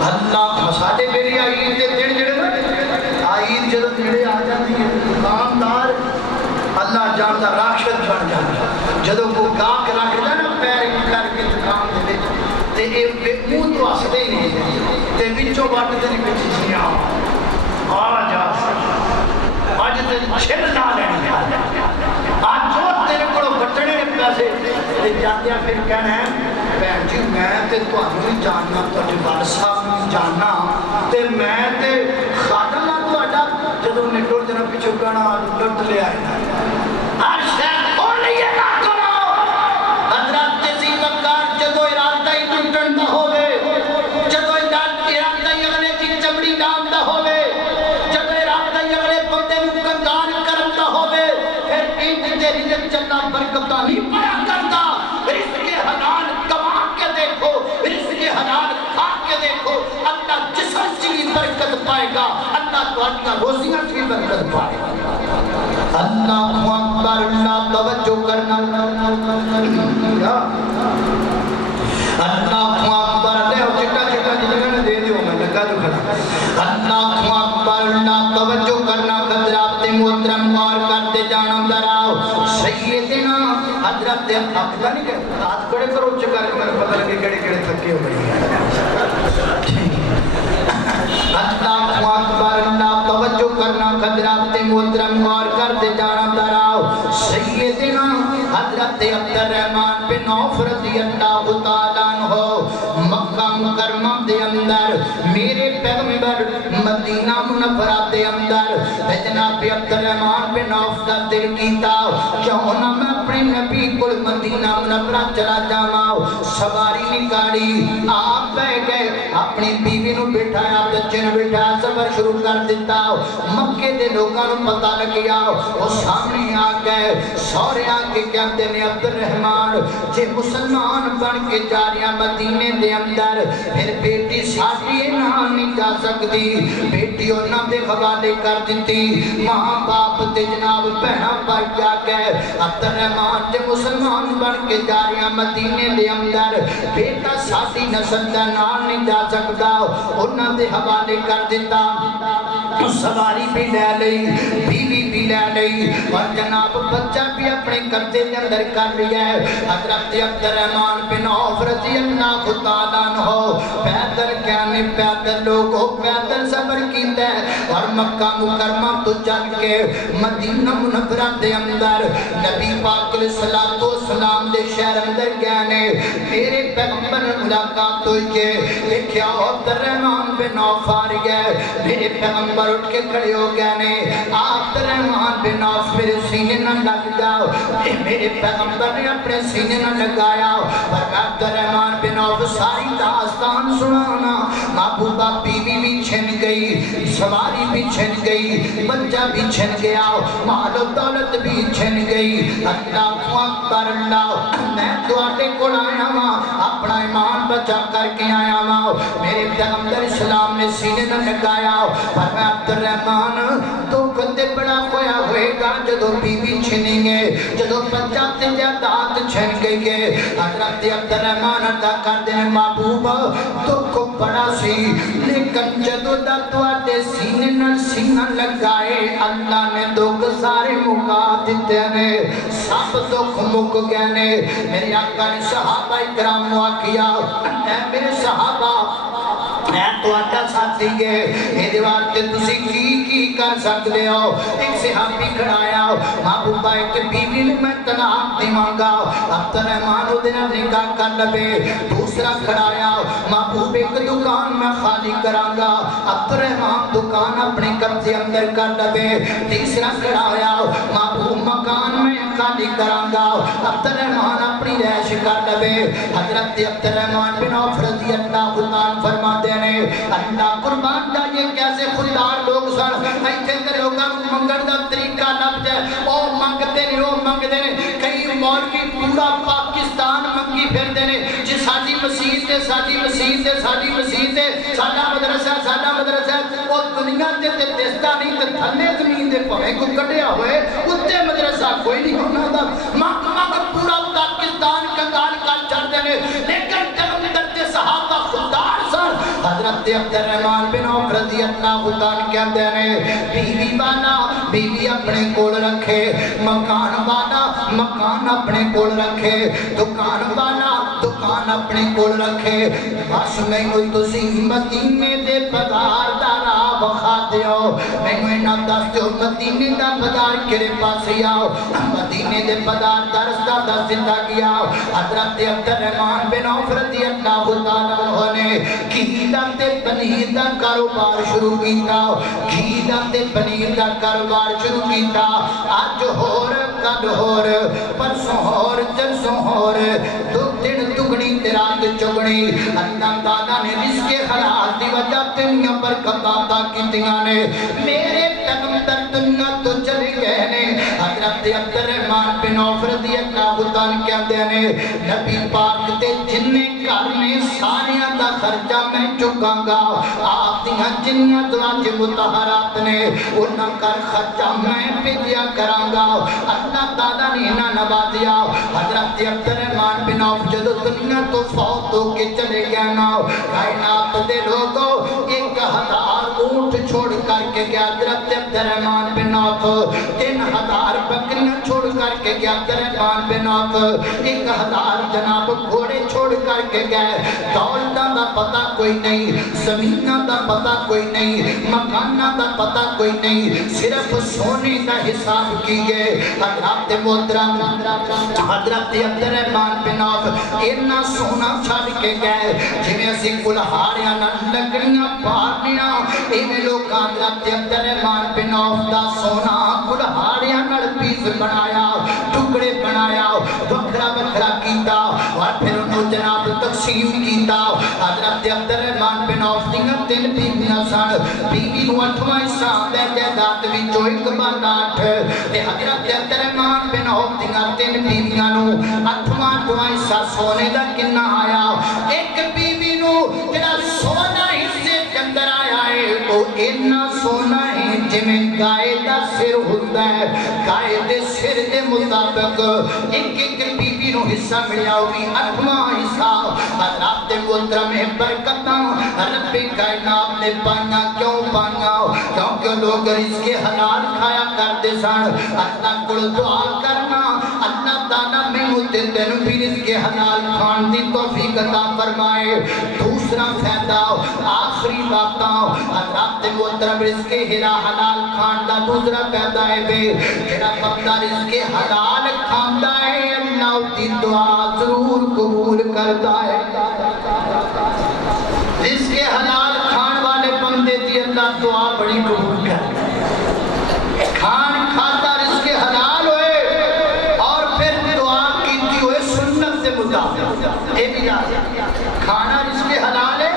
اللہ ساڈے میری عید دے دن جڑے عید جدوں نیڑے آ جاندی ہے دکاندار اللہ جاندا راکشت بن جاندا جدوں کو گاہک رکھدا نا پیر کر کے دکان دے وچ تے اے منہ تو ہسدے ہی نہیں تے وچوں وٹ تے نکل جیاں آ جا اج تے چھل نہ لینی اج جو تیرے کولوں بٹنے پیسے تے جاندیاں پھر کہنا ہے بہن جی میں تے تانوں نہیں جاننا تواڈے وال صاحب نہیں جاننا تے میں تے خادم ہاں تہاڈا جدوں نے ٹر جنا پیچھے کہنا لٹ لے آئے ہر شے کھول لیے نہ کرو حضرت ذی وقار جدوں ارادہ ہی ٹوٹن دا ہوے جدوں ارادہ ہی اگلے دی چمڑی نام دا ہوے جدوں ارادہ ہی اگلے بندے نوں کنگال کرن دا ہوے پھر انج دے رزق چلنا برکت نہیں پایا کردا رزق حلال کما کے دیکھو رزق حلال کھا کے دیکھو اللہ جسم کی برکت پائے گا اللہ تواڈیاں روزیاں کی برکت پائے گا اللہ اکبر اللہ توجہ کرنا اللہ اکبر لے چٹا چٹا جلگن دے دیو میں لگا جو کھڑا اللہ اکبر اللہ توجہ کرنا حضرات محترم غور کرتے جانا دراؤ سیدنا حضرت حق نہیں کہ ہاتھ کھڑے کرو چکا کے میرے پتہ لگے کڑے کڑے تھکے ہو گئے اللہ اکبر اللہ توجہ کرنا حضرات محترم غور کرتے جانا دراؤ سیدنا حضرت عبد الرحمن بن عوف رضی اللہ تعالیٰ عنہ مکہ مکرمہ دے اندر میرے پیغمبر مدینہ منورہ دے اندر جناب عبد الرحمن بن عوف دا دل کیتا کیوں نہ میں اپنے نبی کل مدینہ منورہ چلا جاواں سواری نکالی آپ بہ گئے اپنی بیوی نو بٹھایا بچے نو بٹھایا سفر شروع کر دیتا مکے دے لوگاں نو پتہ لگیا وہ سامنے آ گئے سورے آ کے کہتے نے عبد الرحمن جے مسلمان بن کے جا رہا مدینے دے اندر پھر بیٹی ساڈی نہ نہیں جا سکتی بیٹی انہاں دے حوالے کر دیتی ماں باپ تے جناب بہنا بھائی جا گئے عبد الرحمن رحمان تے مسلمان بن کے جا رہے ہیں مدینے دے اندر بیٹا ساڈی نسل دا نال نہیں جا سکتا انہاں دے حوالے کر دیتا سواری بھی لے لئی بیوی بھی لے لئی اور جناب بچہ بھی اپنے قبضے کے اندر کر لیا ہے حضرت عبد الرحمن بن عوف رضی اللہ تعالیٰ عنہ پیدل کہنے پیدل لوگوں پیدل سفر کیتا ہے اور مکہ مکرمہ تو چل کے مدینہ منورہ دے اندر نبی پاک علیہ الصلوۃ والسلام دے شہر اندر گئے نے میرے پیغمبر ملاقات ہوئی ہے دیکھیا عبد الرحمن بن عوف آ رہی ہے میرے پیغمبر اٹھ کے کھڑے ہو گئے نے عبد الرحمن بن عوف میرے سینے نہ لگ جاؤ میرے پیغمبر نے اپنے سینے نہ لگایا اور عبد الرحمن بن عوف ساری داستان سنانا محبوبہ بیوی بھی چھن گئی سواری بھی چھن گئی بچہ بھی چھن گیا مال و دولت بھی چھن گئی اللہ اکبر اللہ میں تواڈے کول آیا ہاں اپنا ایمان بچا کر کے آیا ہاں میرے پیغمبر اسلام نے سینے نہ لگایا پر میں عبد الرحمن دکھ تے بڑا ہویا ہوئے گا جدو بیوی چھنیں گے جدو بچہ تے جائیداد چھن گئی گے حضرت عبد الرحمن ادا کر دے محبوب دکھ بڑا سی لیکن جدو دا تواڈے سینے نہ سینہ لگائے اللہ نے دکھ سارے مکا دیتے نے سب دکھ مک گئے نے میرے آقا نے صحابہ اکرام نو آکھیا اے میرے صحابہ میں تو آٹا ساتھی گے یہ دیوار تے تسی کی کر سکتے ہو ایک صحابی کھڑایا محبوبہ ایک بیوی میں طلاق دی مانگا عبد الرحمن دینا نکاح کر لبے دوسرا کھڑایا محبوب ایک دکان میں خالی کرانگا عبد الرحمن دکان اپنے قبضے اندر کر لبے تیسرا کھڑایا محبوب مکان میں خالی کرانگا عبد الرحمن اپنی رہائش کر لبے حضرت عبد الرحمن بن عوف رضی اللہ عنہ فرماتے ہیں اللہ قربان دا یہ کیسے خوددار لوگ سن ایتھے تے لوگاں منگن دا طریقہ لب جائے او منگتے نے کئی مولوی پورا پاکستان منگی پھردے نے جی ساڈی مسجد تے ساڈی مسجد تے ساڈا مدرسہ او دنیا تے دستا نہیں تے تھلے زمین دے پاویں کو کڈیا ہوئے اوتے مدرسہ کوئی نہیں ہونا دا منگ پورا پاکستان کنگال کر چھڑدے نے لیکن پیغمبر تے صحابہ خوددار سن حضرت عبد الرحمن بن عوف رضی اللہ عنہ کہتے ہیں بیوی والا بیوی اپنے کول رکھے مکان والا مکان اپنے کول رکھے دکان والا دکان اپنے کول رکھے بس میں کوئی تسی مدینے دے بازار دا راہ بخا دیو میں نہ دس دیو مدینے دا بازار کیڑے پاسے آؤ مدینے دے بازار دا رستہ دس دیندا گیا حضرت عبد الرحمن بن عوف رضی اللہ عنہ نے گھی تے پنیر دا کاروبار شروع کیتا گھی تے پنیر دا کاروبار شروع کیتا اج ہور کل ہور پرسوں ہور چرسوں ہور دو دن دگنی تے رات چگنی اللہ تعالیٰ نے رزق حلال دی وجہ دنیا پر کباتا کیتیاں نے میرے پیغمبر دنیا تو چلے گئے نے حضرت عبد الرحمن بن عوف رضی اللہ عنہ کہتے ہیں نبی پاک تے جننے گھر نے ساریاں دا خرچہ میں چکاں گا آپ دیاں جنیاں دعاج متحرات نے انہاں کر خرچہ میں پہ دیا کراں گا اللہ تعالیٰ نے انہاں نوازیا حضرت عبد الرحمن بن عوف جدو دنیا تو فوت ہو کے چلے گیا نا کائنات دے لوگوں 1000 اونٹ چھوڑ کر کے گیا حضرت عبد الرحمن بن عوف 3000 بکریاں چھوڑ کر کے گیا عبد الرحمن بن عوف 1000 جناب گھوڑے چھوڑ کر کے گئے دولتاں دا پتہ کوئی نہیں زمیناں دا پتہ کوئی نہیں مکاناں دا پتہ کوئی نہیں صرف سونے دا حساب کیے حضرت محترم حضرت عبد الرحمن بن عوف اتنا سونا چھڑ کے گئے جنہیں اسی کلہاریاں نہ لکڑیاں پارنیاں ایویں لوگ حضرت عبد الرحمن بن عوف دا سونا کلہاریاں نہ پیس بنایا ٹکڑے بنایا وکھرا وکھرا کیتا اور پھر انہوں جناب تقسیم کیتا حضرت عبد الرحمن بن عوف دیاں 3 بیویاں سن بیوی نو 8واں حصہ دے جائیداد وچوں 1/8 تے حضرت عبد الرحمن بن عوف دیاں 3 بیویاں نو 8واں حصہ سونے دا کنا آیا ایک بیوی نو جڑا سونا حصے دے اندر آیا ہے او اتنا سونا ہے جویں گائے دا سر ہوندا ہے گائے دے سر دے مطابق ایک ایک بیوی نو حصہ ملیا ہوئی 8واں حصہ اللہ دے محترم برکتاں رب کائنات نے پانا کیوں پانا کیونکہ لوگ رزق حلال کھایا کرتے سن اللہ کو دعا کرنا اللہ تعالیٰ میں تے تینوں بھی رزق حلال کھان دی توفیق عطا فرمائے دوسرا فائدہ آخری بات اللہ تے محترم رزق حلال کھان دا دوسرا فائدہ ہے بے جڑا بندہ رزق حلال کھاندا ہے اللہ دی دعا ضرور قبول کرتا ہے رزق حلال کھان والے بندے دی اللہ دعا بڑی قبول کرتا ہے کھان کھاتا رزق حلال ہوئے اور پھر دعا کیتی ہوئے سنت سے مطابق اے بھی کھانا رزق حلال ہے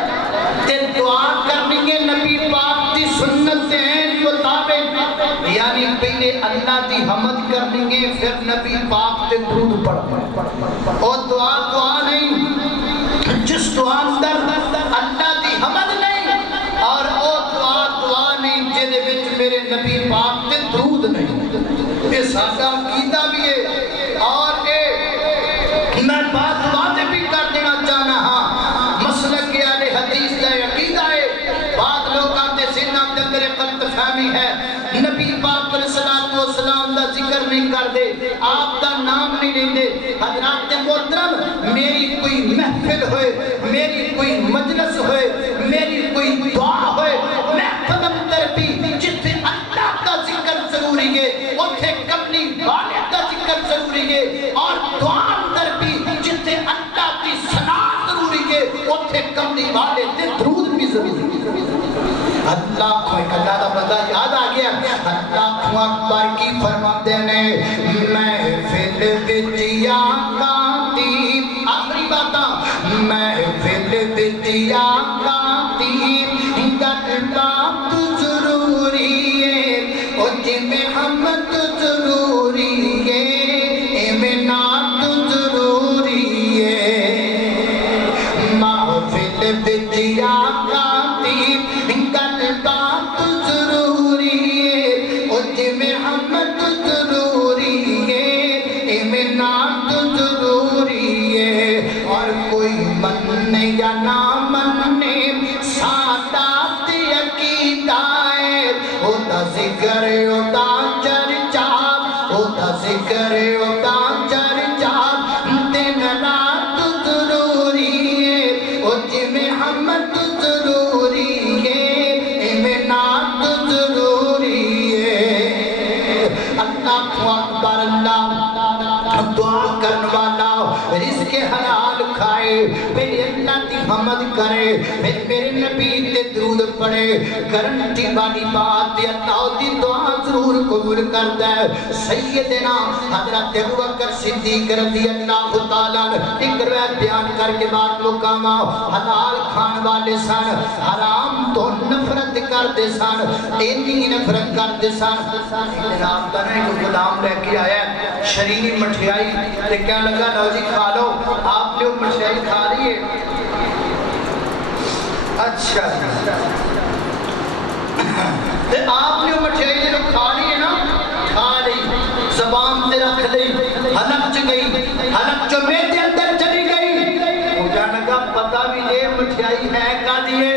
تے دعا کرنی ہے نبی پاک دی سنت سے مطابق یعنی پہلے اللہ دی حمد کرنی ہے پھر نبی پاک تے درود پڑھنا اور دعا نہیں جس دعا اندر اللہ دی حمد نہیں اور او دعا نہیں جدے وچ میرے نبی پاک تے درود نہیں یہ سادہ عقیدہ بھی ہے اور میں بات واضح بھی کر دینا چاہنا ہاں مسلک اہل حدیث کا عقیدہ ہے بعض لوگ آتے سینہ کے اندر غلط فہمی ہے نبی پاک علیہ السلام دا ذکر نہیں کر دے آپ دا نام نہیں لیندے حضرات محترم میری کوئی محفل ہوئے میری کوئی مجلس ہوئے میری کوئی دعا ہوئے محفل اندر بھی جتنے اللہ کا ذکر ضروری ہے اتھے کملی والے کا ذکر ضروری ہے اور دعا اندر بھی جتنے اللہ کی ثنا ضروری ہے اتھے کملی والے تے درود بھی ضروری ہے اللہ کو ایک اللہ دا بندہ یاد آ گیا اللہ کو اکبر کی فرماتے نے محفل وچ آقاتی آخری باتاں محفل وچ آقاتی گل بات ضروری ہے او جے محمد ضروری ہے اے میں نات ضروری ہے محفل وچ آقاتی گل بات ضروری ہے او جے محمد ضروری ہے اے میں نات ضروری ہے اور کوئی مننے یا نہ مننے سادات عقیدہ ہے ہوتا ذکر ہوتا چرچا ہوتا ذکر ہوتا چرچا دن رات ضروری ہے او جے محمد ضروری ہے اے میں نات ضروری ہے اللہ اکبر اللہ دعا کرنے والا رزق حلال کھائے پھر اللہ کی حمد کرے پھر میرے نبی تے درود پڑھے گارنٹی والی بات ہے اللہ دی دعا ضرور قبول کرتا ہے سیدنا حضرت ابوبکر صدیق رضی اللہ تعالیٰ ایک روایت بیان کر کے بعد مقام حلال کھان والے سن حرام تو نفرت کرتے سن اتنی نفرت کرتے سن جناب کا ایک غلام لے کے آیا شرینی مٹھائی تے کہنے لگا لو جی کھا لو آپ نے وہ مٹھائی کھا لی ہے اچھا تے آپ نے وہ مٹھائی جو کھا لی ہے نا کھا لی زبان تے رکھ لی حلق چ گئی حلق چ میدے اندر چلی گئی وہ کہنے لگا پتہ بھی یہ مٹھائی ہے کا دیے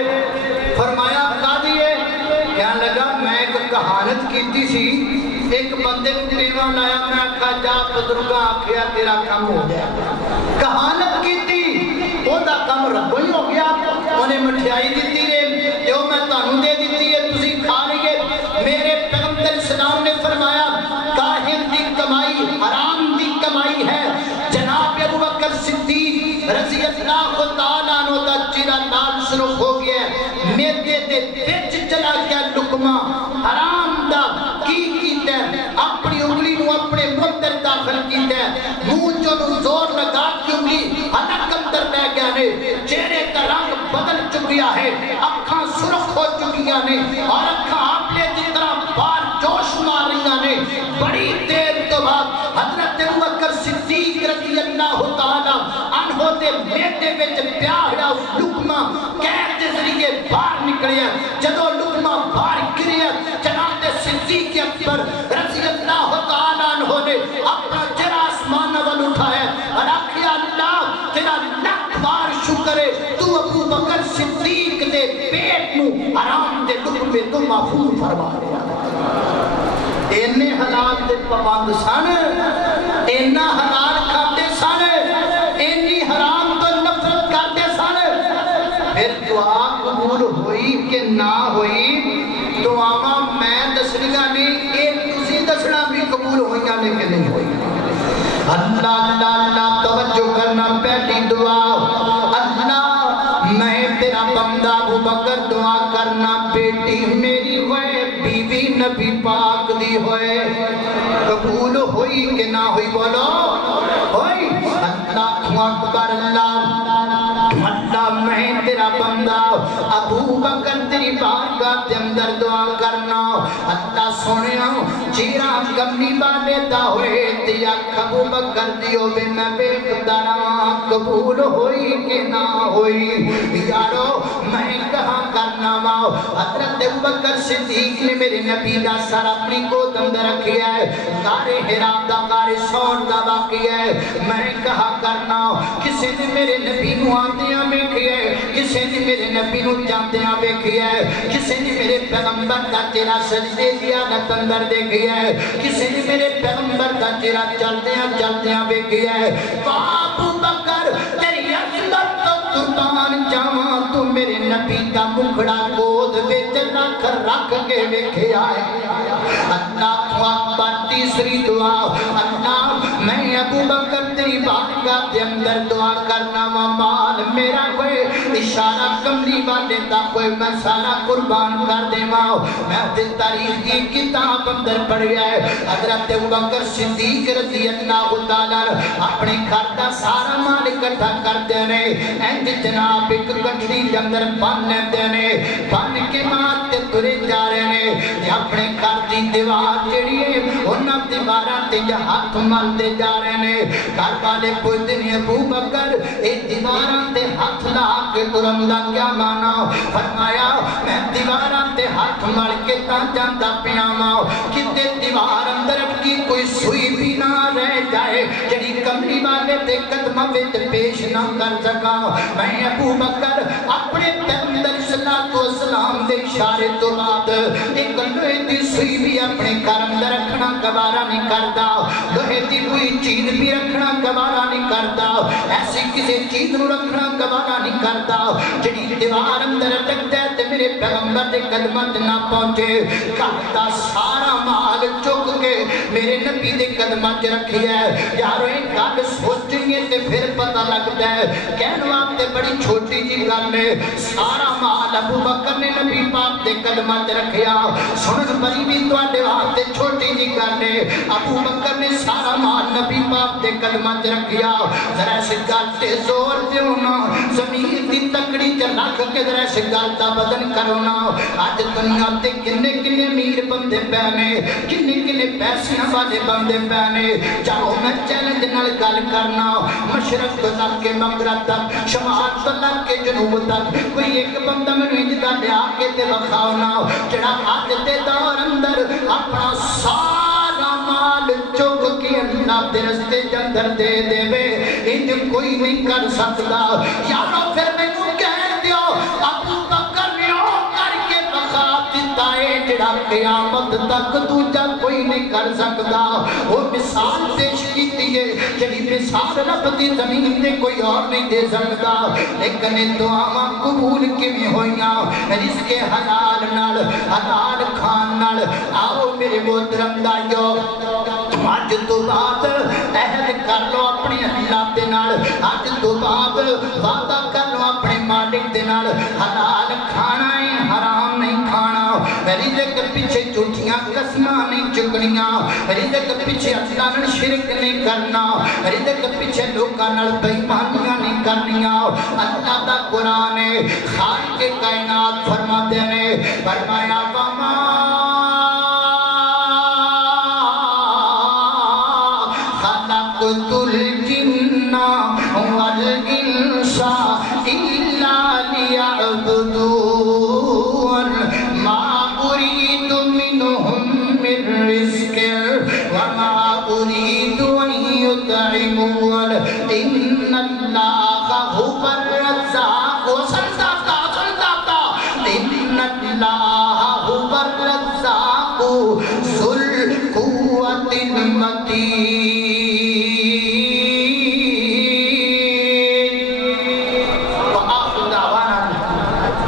فرمایا کا دیے کہنے لگا میں ایک کہانت کیتی سی ایک بندے کو دیوان لایا میں آکھا جا بزرگاں آکھیا تیرا کم ہو گیا کہانت کی تھی وہ دا کم رب ہی ہو گیا انہیں مٹھائی دیتی ہے جو میں تانوں دے دیتی ہے تسی کھا لیے میرے پیغمبر اسلام نے فرمایا کاہن دی کمائی حرام دی کمائی ہے جناب ابوبکر صدیق رضی اللہ تعالیٰ عنہ دا چہرہ لال سرخ ہو گیا میدے دے وچ چلا گیا لقمہ حرام دا کیتا ہے اپنی انگلی نو اپنے مندر داخل کیتا ہے منہ جو نو زور لگا کی انگلی حلق اندر لے گیا نے چہرے کا رنگ بدل چکیا ہے اکھاں سرخ ہو چکیا نے اور اکھاں آپلے کی طرح بار جوش مار رہی نے بڑی دیر تو بعد حضرت ابوبکر صدیق رضی اللہ تعالیٰ عنہ دے میدے وچ پیا ہوا لقمہ قید دے ذریعے باہر نکلیا جدوں لقمہ باہر گریا جناب صدیق اکبر رضی اللہ تعالیٰ عنہ نے اپنا حرام دے لقمے تو محفوظ فرما دیا اینے حلال دے پابند سن اینا حلال کھاتے سن اینی حرام تو نفرت کرتے سن پھر دعا قبول ہوئی کہ نہ ہوئی دعاواں میں دسنیاں نہیں ایک تسی دسنا بھی قبول ہوئیاں نے کہ نہیں ہوئی اللہ اللہ اللہ توجہ کرنا پہلی دعا اللہ میں تیرا بندہ ابو بکر دعا کرنا بیٹی میری ہوئے بیوی نبی پاک دی ہوئے قبول ہوئی کہ نہ ہوئی بولو ہوئی اللہ اکبر اللہ اللہ میں تیرا بندہ ابو بکر تیری بارگاہ دے اندر دعا کرنا اللہ سنیا چیرا کمی والے دا ہوئے تیا ابو بکر دیو بے میں بیٹھتا رہا قبول ہوئی کہ نہ ہوئی یارو میں کہاں کرنا ماں حضرت ابو بکر صدیق نے میرے نبی دا سر اپنی گود اندر رکھیا ہے غار حرا دا غار ثور دا واقعہ ہے میں کہاں کرنا کسی نے میرے نبی نو آندیاں ویکھیا ہے کسی نے میرے نبی نو جاندیاں ویکھیا ہے کسی نے میرے پیغمبر دا چہرہ سجدے دی حالت اندر دیکھیا ہے کسی نے میرے پیغمبر دا چہرہ چلدیاں ویکھیا ہے ابو بکر تیری عظمت تو قربان جاواں تو میرے نبی دا مکھڑا گود وچ رکھ کے ویکھیا ہے اللہ اکبر تیسری دعا اللہ میں ابو بکر تیری بارگاہ دے اندر دعا کرنا مال میرا کوئی اشارہ کملی والے دا کوئی میں سارا قربان کر دے ماں میں دل تاریخ کی کتاب اندر پڑھیا ہے حضرت ابو بکر صدیق رضی اللہ تعالیٰ اپنے گھر دا سارا مال اکٹھا کر دینے اینڈ جناب ایک گٹھڑی دے اندر بن دینے بن کے مارتے ترے جا رہے نے اپنے گھر دی دیوار جڑی ہے انہاں دیواراں تے ہاتھ ملتے جا رہے نے گھر والے پوچھتے نے ابو بکر اے دیواراں تے ہاتھ لا کے ترن دا کیا مانا فرمایا میں دیواراں تے ہاتھ مل کے تا جاندا پیا ماں کتے دیوار اندر کی کوئی سوئی بھی نہ رہ جائے جڑی کملی والے تے قدماں وچ پیش نہ کر سکا میں ابو بکر اپنے پیغمبر صلی اللہ علیہ وسلم دے اشارے تو بعد ایک لوہے دی سوئی بھی اپنے گھر اندر رکھنا گوارا نہیں کرتا لوہے دی کوئی چیز بھی رکھنا گوارا نہیں کرتا ایسی کسی چیز نو رکھنا گوارا نہیں کرتا جڑی دیوار اندر رکھتا ہے تے میرے پیغمبر دے قدمت نہ پہنچے کہتا سارا مال چک کے میرے نبی دے قدمت رکھیا ہے یارو ایک گل سوچیں تے پھر پتہ لگتا ہے کہنے واسطے بڑی چھوٹی جی گل ہے سارا مال ابو بکر نے نبی پاک دے قدمت رکھیا سنن بڑی بھی تواڈے واسطے چھوٹی جی گل ہے ابو بکر نے سارا مال نبی پاک دے قدمت رکھیا ذرا اس گل تے زور دیو نا زمین دی تکڑی تے رکھ کے ذرا اس گل دا بدن کرو نا اج دنیا تے کنے کنے امیر بندے پے نے کنے کنے پیسے والے بندے پے نے چاہو میں چیلنج نال گل کرنا مشرق تو لگ کے مغرب تک شمال تو لگ کے جنوب تک کوئی ایک بندہ مینوں انج دا لیا کے تے وکھاؤ نا جڑا اج دے دور اندر اپنا سارا مال چک کے اللہ دے رستے دے اندر دے دے انج کوئی نہیں کر سکتا یارو پھر مینوں کہہ دیو ابو بکر نے او کر کے وکھا دتا ہے جڑا قیامت تک دوجا کوئی نہیں کر سکتا وہ مثال پیش کیتی ہے جڑی مثال رب دی زمین تے کوئی اور نہیں دے سکتا لیکن دعاواں قبول کیویں ہوئیاں رزق حلال نال حلال کھان نال آؤ میرے محترم دائیو اج تو بعد عہد کر لو اپنے اللہ دے نال اج تو بعد وعدہ کر لو اپنے مالک دے نال حلال کھانا ہے حرام نہیں کھانا رزق پیچھے جھوٹیاں قسماں نہیں چکنیاں رزق پیچھے اللہ نال شرک نہیں کرنا رزق پیچھے لوکاں نال بے ایمانیاں نہیں کرنیاں اللہ دا قرآن ہے خالق کائنات فرماتے ہیں فرمایا